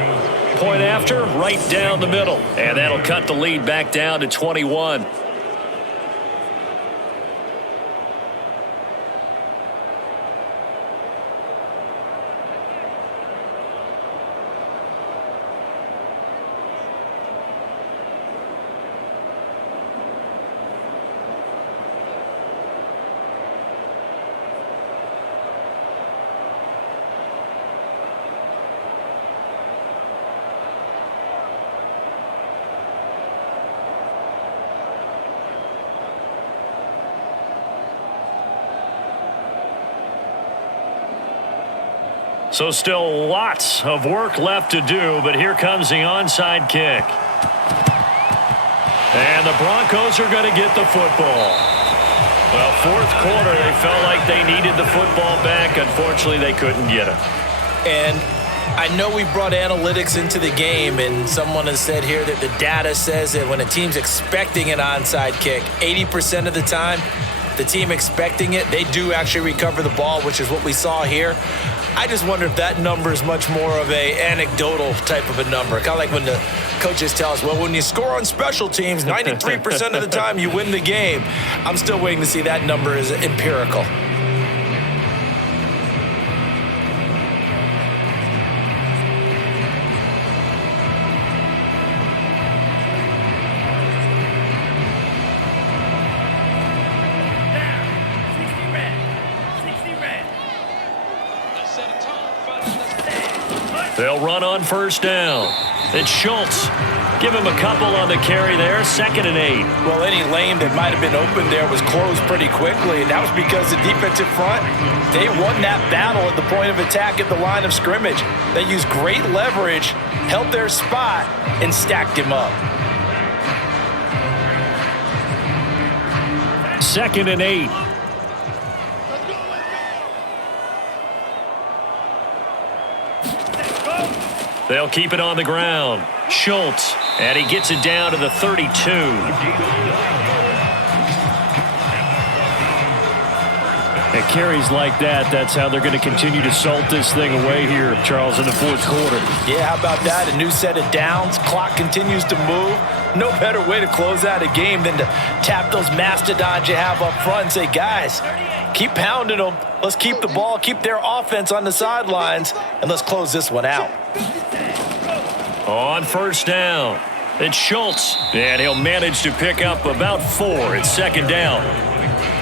Point after, right down the middle. And that'll cut the lead back down to 21. So still lots of work left to do, but here comes the onside kick. And the Broncos are going to get the football. Well, 4th quarter, they felt like they needed the football back. Unfortunately, they couldn't get it. And I know we brought analytics into the game, and someone has said here that the data says that when a team's expecting an onside kick, 80% of the time, the team expecting it, they do actually recover the ball, which is what we saw here. I just wonder if that number is much more of a anecdotal type of a number. Kind of like when the coaches tell us, well, when you score on special teams, 93% of the time you win the game. I'm still waiting to see that number is empirical. They'll run on 1st down. It's Schultz. Give him a couple on the carry there, 2nd and 8. Well, any lane that might have been open there was closed pretty quickly, and that was because the defensive front, they won that battle at the point of attack at the line of scrimmage. They used great leverage, held their spot, and stacked him up. 2nd and 8. They'll keep it on the ground. Schultz, and he gets it down to the 32. At carries like that, that's how they're going to continue to salt this thing away here, Charles, in the 4th quarter. Yeah, how about that? A new set of downs. Clock continues to move. No better way to close out a game than to tap those mastodons you have up front and say, guys, keep pounding them. Let's keep the ball, keep their offense on the sidelines, and let's close this one out. On 1st down, it's Schultz, and he'll manage to pick up about 4. It's 2nd down.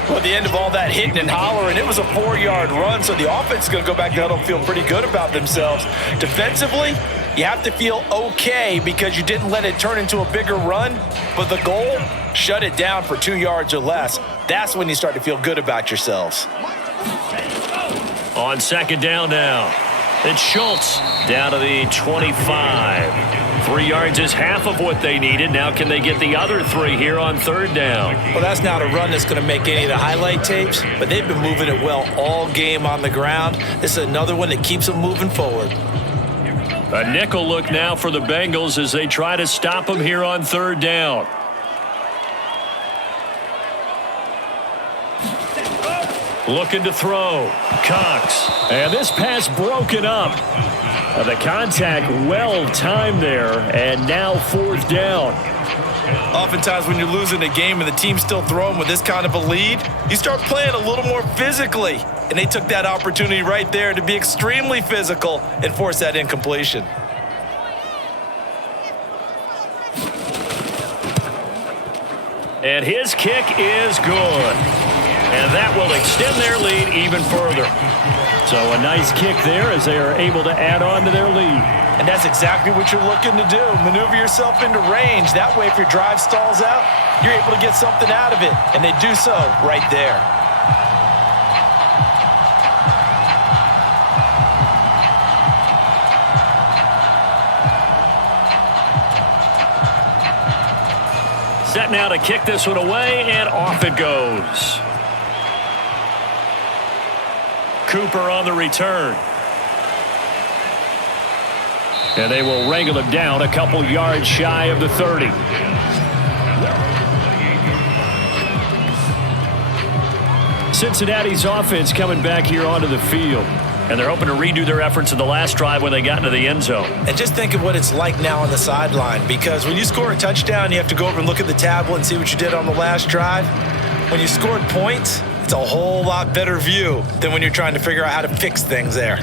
Well, at the end of all that hitting and hollering, it was a 4-yard run, so the offense is going to go back to huddle and feel pretty good about themselves. Defensively, you have to feel okay because you didn't let it turn into a bigger run, but the goal, shut it down for 2 yards or less. That's when you start to feel good about yourselves. On 2nd down now, it's Schultz down to the 25. 3 yards is half of what they needed. Now can they get the other 3 here on 3rd down? Well, that's not a run that's going to make any of the highlight tapes, but they've been moving it well all game on the ground. This is another one that keeps them moving forward. A nickel look now for the Bengals as they try to stop them here on 3rd down. Looking to throw. Cox. And this pass broken up. The contact well timed there, and now 4th down. Oftentimes when you're losing a game and the team's still throwing with this kind of a lead, you start playing a little more physically. And they took that opportunity right there to be extremely physical and force that incompletion. And his kick is good. And that will extend their lead even further. So a nice kick there as they are able to add on to their lead. And that's exactly what you're looking to do. Maneuver yourself into range. That way, if your drive stalls out, you're able to get something out of it. And they do so right there. Set now to kick this one away, and off it goes. Cooper on the return. And they will wrangle him down a couple yards shy of the 30. Cincinnati's offense coming back here onto the field. And they're hoping to redo their efforts in the last drive when they got into the end zone. And just think of what it's like now on the sideline, because when you score a touchdown, you have to go over and look at the tablet and see what you did on the last drive. When you scored points, it's a whole lot better view than when you're trying to figure out how to fix things there.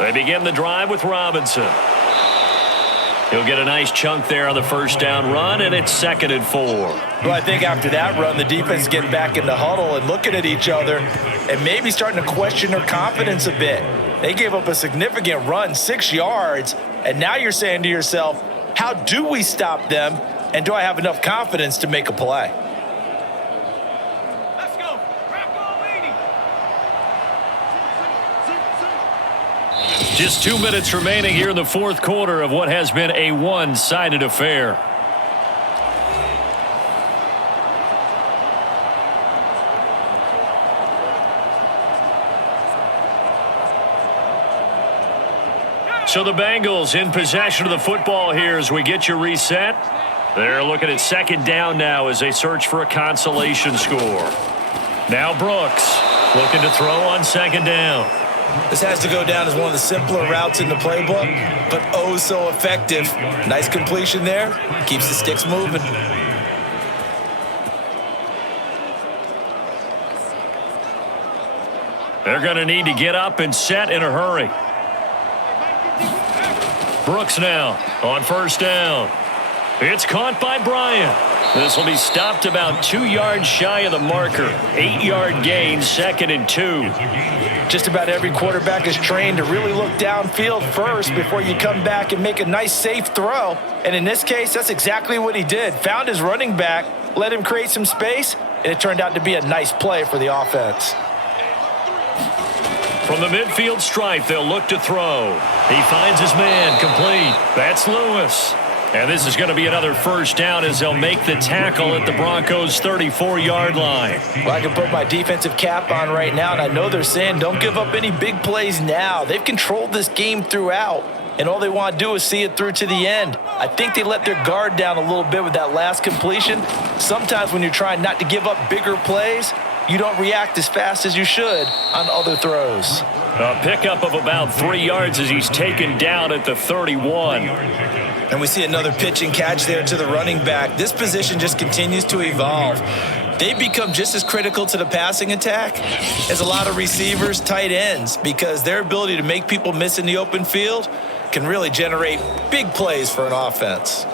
They begin the drive with Robinson. He'll get a nice chunk there on the 1st down run, and it's 2nd and 4. Well, I think after that run, the defense is getting back in the huddle and looking at each other and maybe starting to question their confidence a bit. They gave up a significant run, 6 yards, and now you're saying to yourself, how do we stop them, and do I have enough confidence to make a play? Let's go. Just 2 minutes remaining here in the 4th quarter of what has been a one-sided affair. So the Bengals in possession of the football here as we get you reset. They're looking at 2nd down now as they search for a consolation score. Now Brooks looking to throw on 2nd down. This has to go down as one of the simpler routes in the playbook, but oh so effective. Nice completion there. Keeps the sticks moving. They're going to need to get up and set in a hurry. Brooks now on 1st down. It's caught by Bryant. This will be stopped about 2 yards shy of the marker. 8-yard gain, 2nd and 2. Just about every quarterback is trained to really look downfield first before you come back and make a nice, safe throw. And in this case, that's exactly what he did. Found his running back, let him create some space, and it turned out to be a nice play for the offense. From the midfield stripe, they'll look to throw. He finds his man, complete. That's Lewis. And this is going to be another first down as they'll make the tackle at the Broncos' 34-yard line. Well, I can put my defensive cap on right now, and I know they're saying don't give up any big plays now. They've controlled this game throughout, and all they want to do is see it through to the end. I think they let their guard down a little bit with that last completion. Sometimes when you're trying not to give up bigger plays, you don't react as fast as you should on other throws. A pickup of about 3 yards as he's taken down at the 31. And we see another pitch and catch there to the running back. This position just continues to evolve. They've become just as critical to the passing attack as a lot of receivers, tight ends, because their ability to make people miss in the open field can really generate big plays for an offense.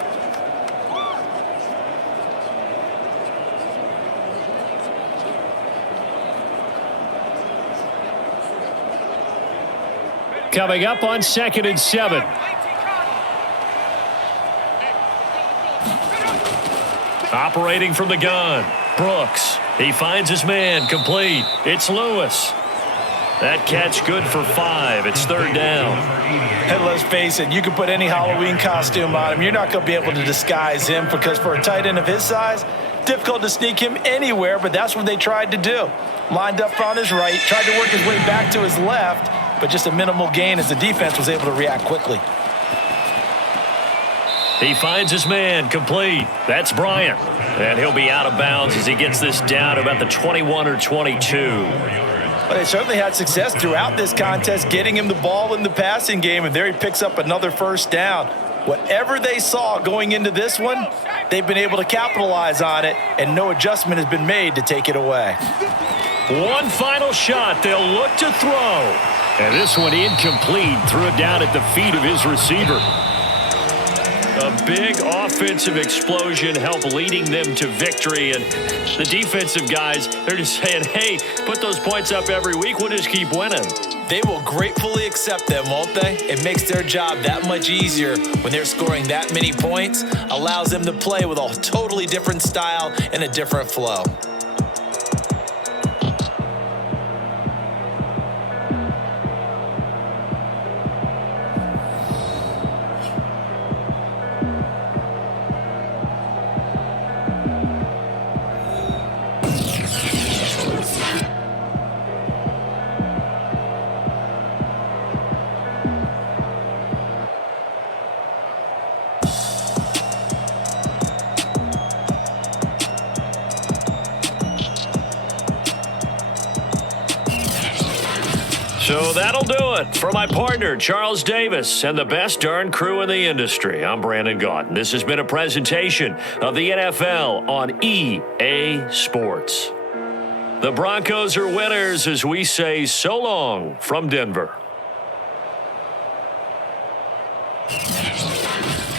Coming up on 2nd and 7. Operating from the gun, Brooks. He finds his man, complete. It's Lewis. That catch good for 5. It's 3rd down. And let's face it, you can put any Halloween costume on him. You're not going to be able to disguise him because for a tight end of his size, difficult to sneak him anywhere, but that's what they tried to do. Lined up on his right, tried to work his way back to his left, but just a minimal gain as the defense was able to react quickly. He finds his man, complete. That's Bryant. And he'll be out of bounds as he gets this down about the 21 or 22. Well, they certainly had success throughout this contest getting him the ball in the passing game, and there he picks up another first down. Whatever they saw going into this one, they've been able to capitalize on it, and no adjustment has been made to take it away. One final shot. They'll look to throw. And this one incomplete. Threw it down at the feet of his receiver. A big offensive explosion helped leading them to victory. And the defensive guys, they're just saying, hey, put those points up every week. We'll just keep winning. They will gratefully accept them, won't they? It makes their job that much easier when they're scoring that many points. Allows them to play with a totally different style and a different flow. So that'll do it for my partner, Charles Davis, and the best darn crew in the industry. I'm Brandon Gaunt. This has been a presentation of the NFL on EA Sports. The Broncos are winners as we say so long from Denver.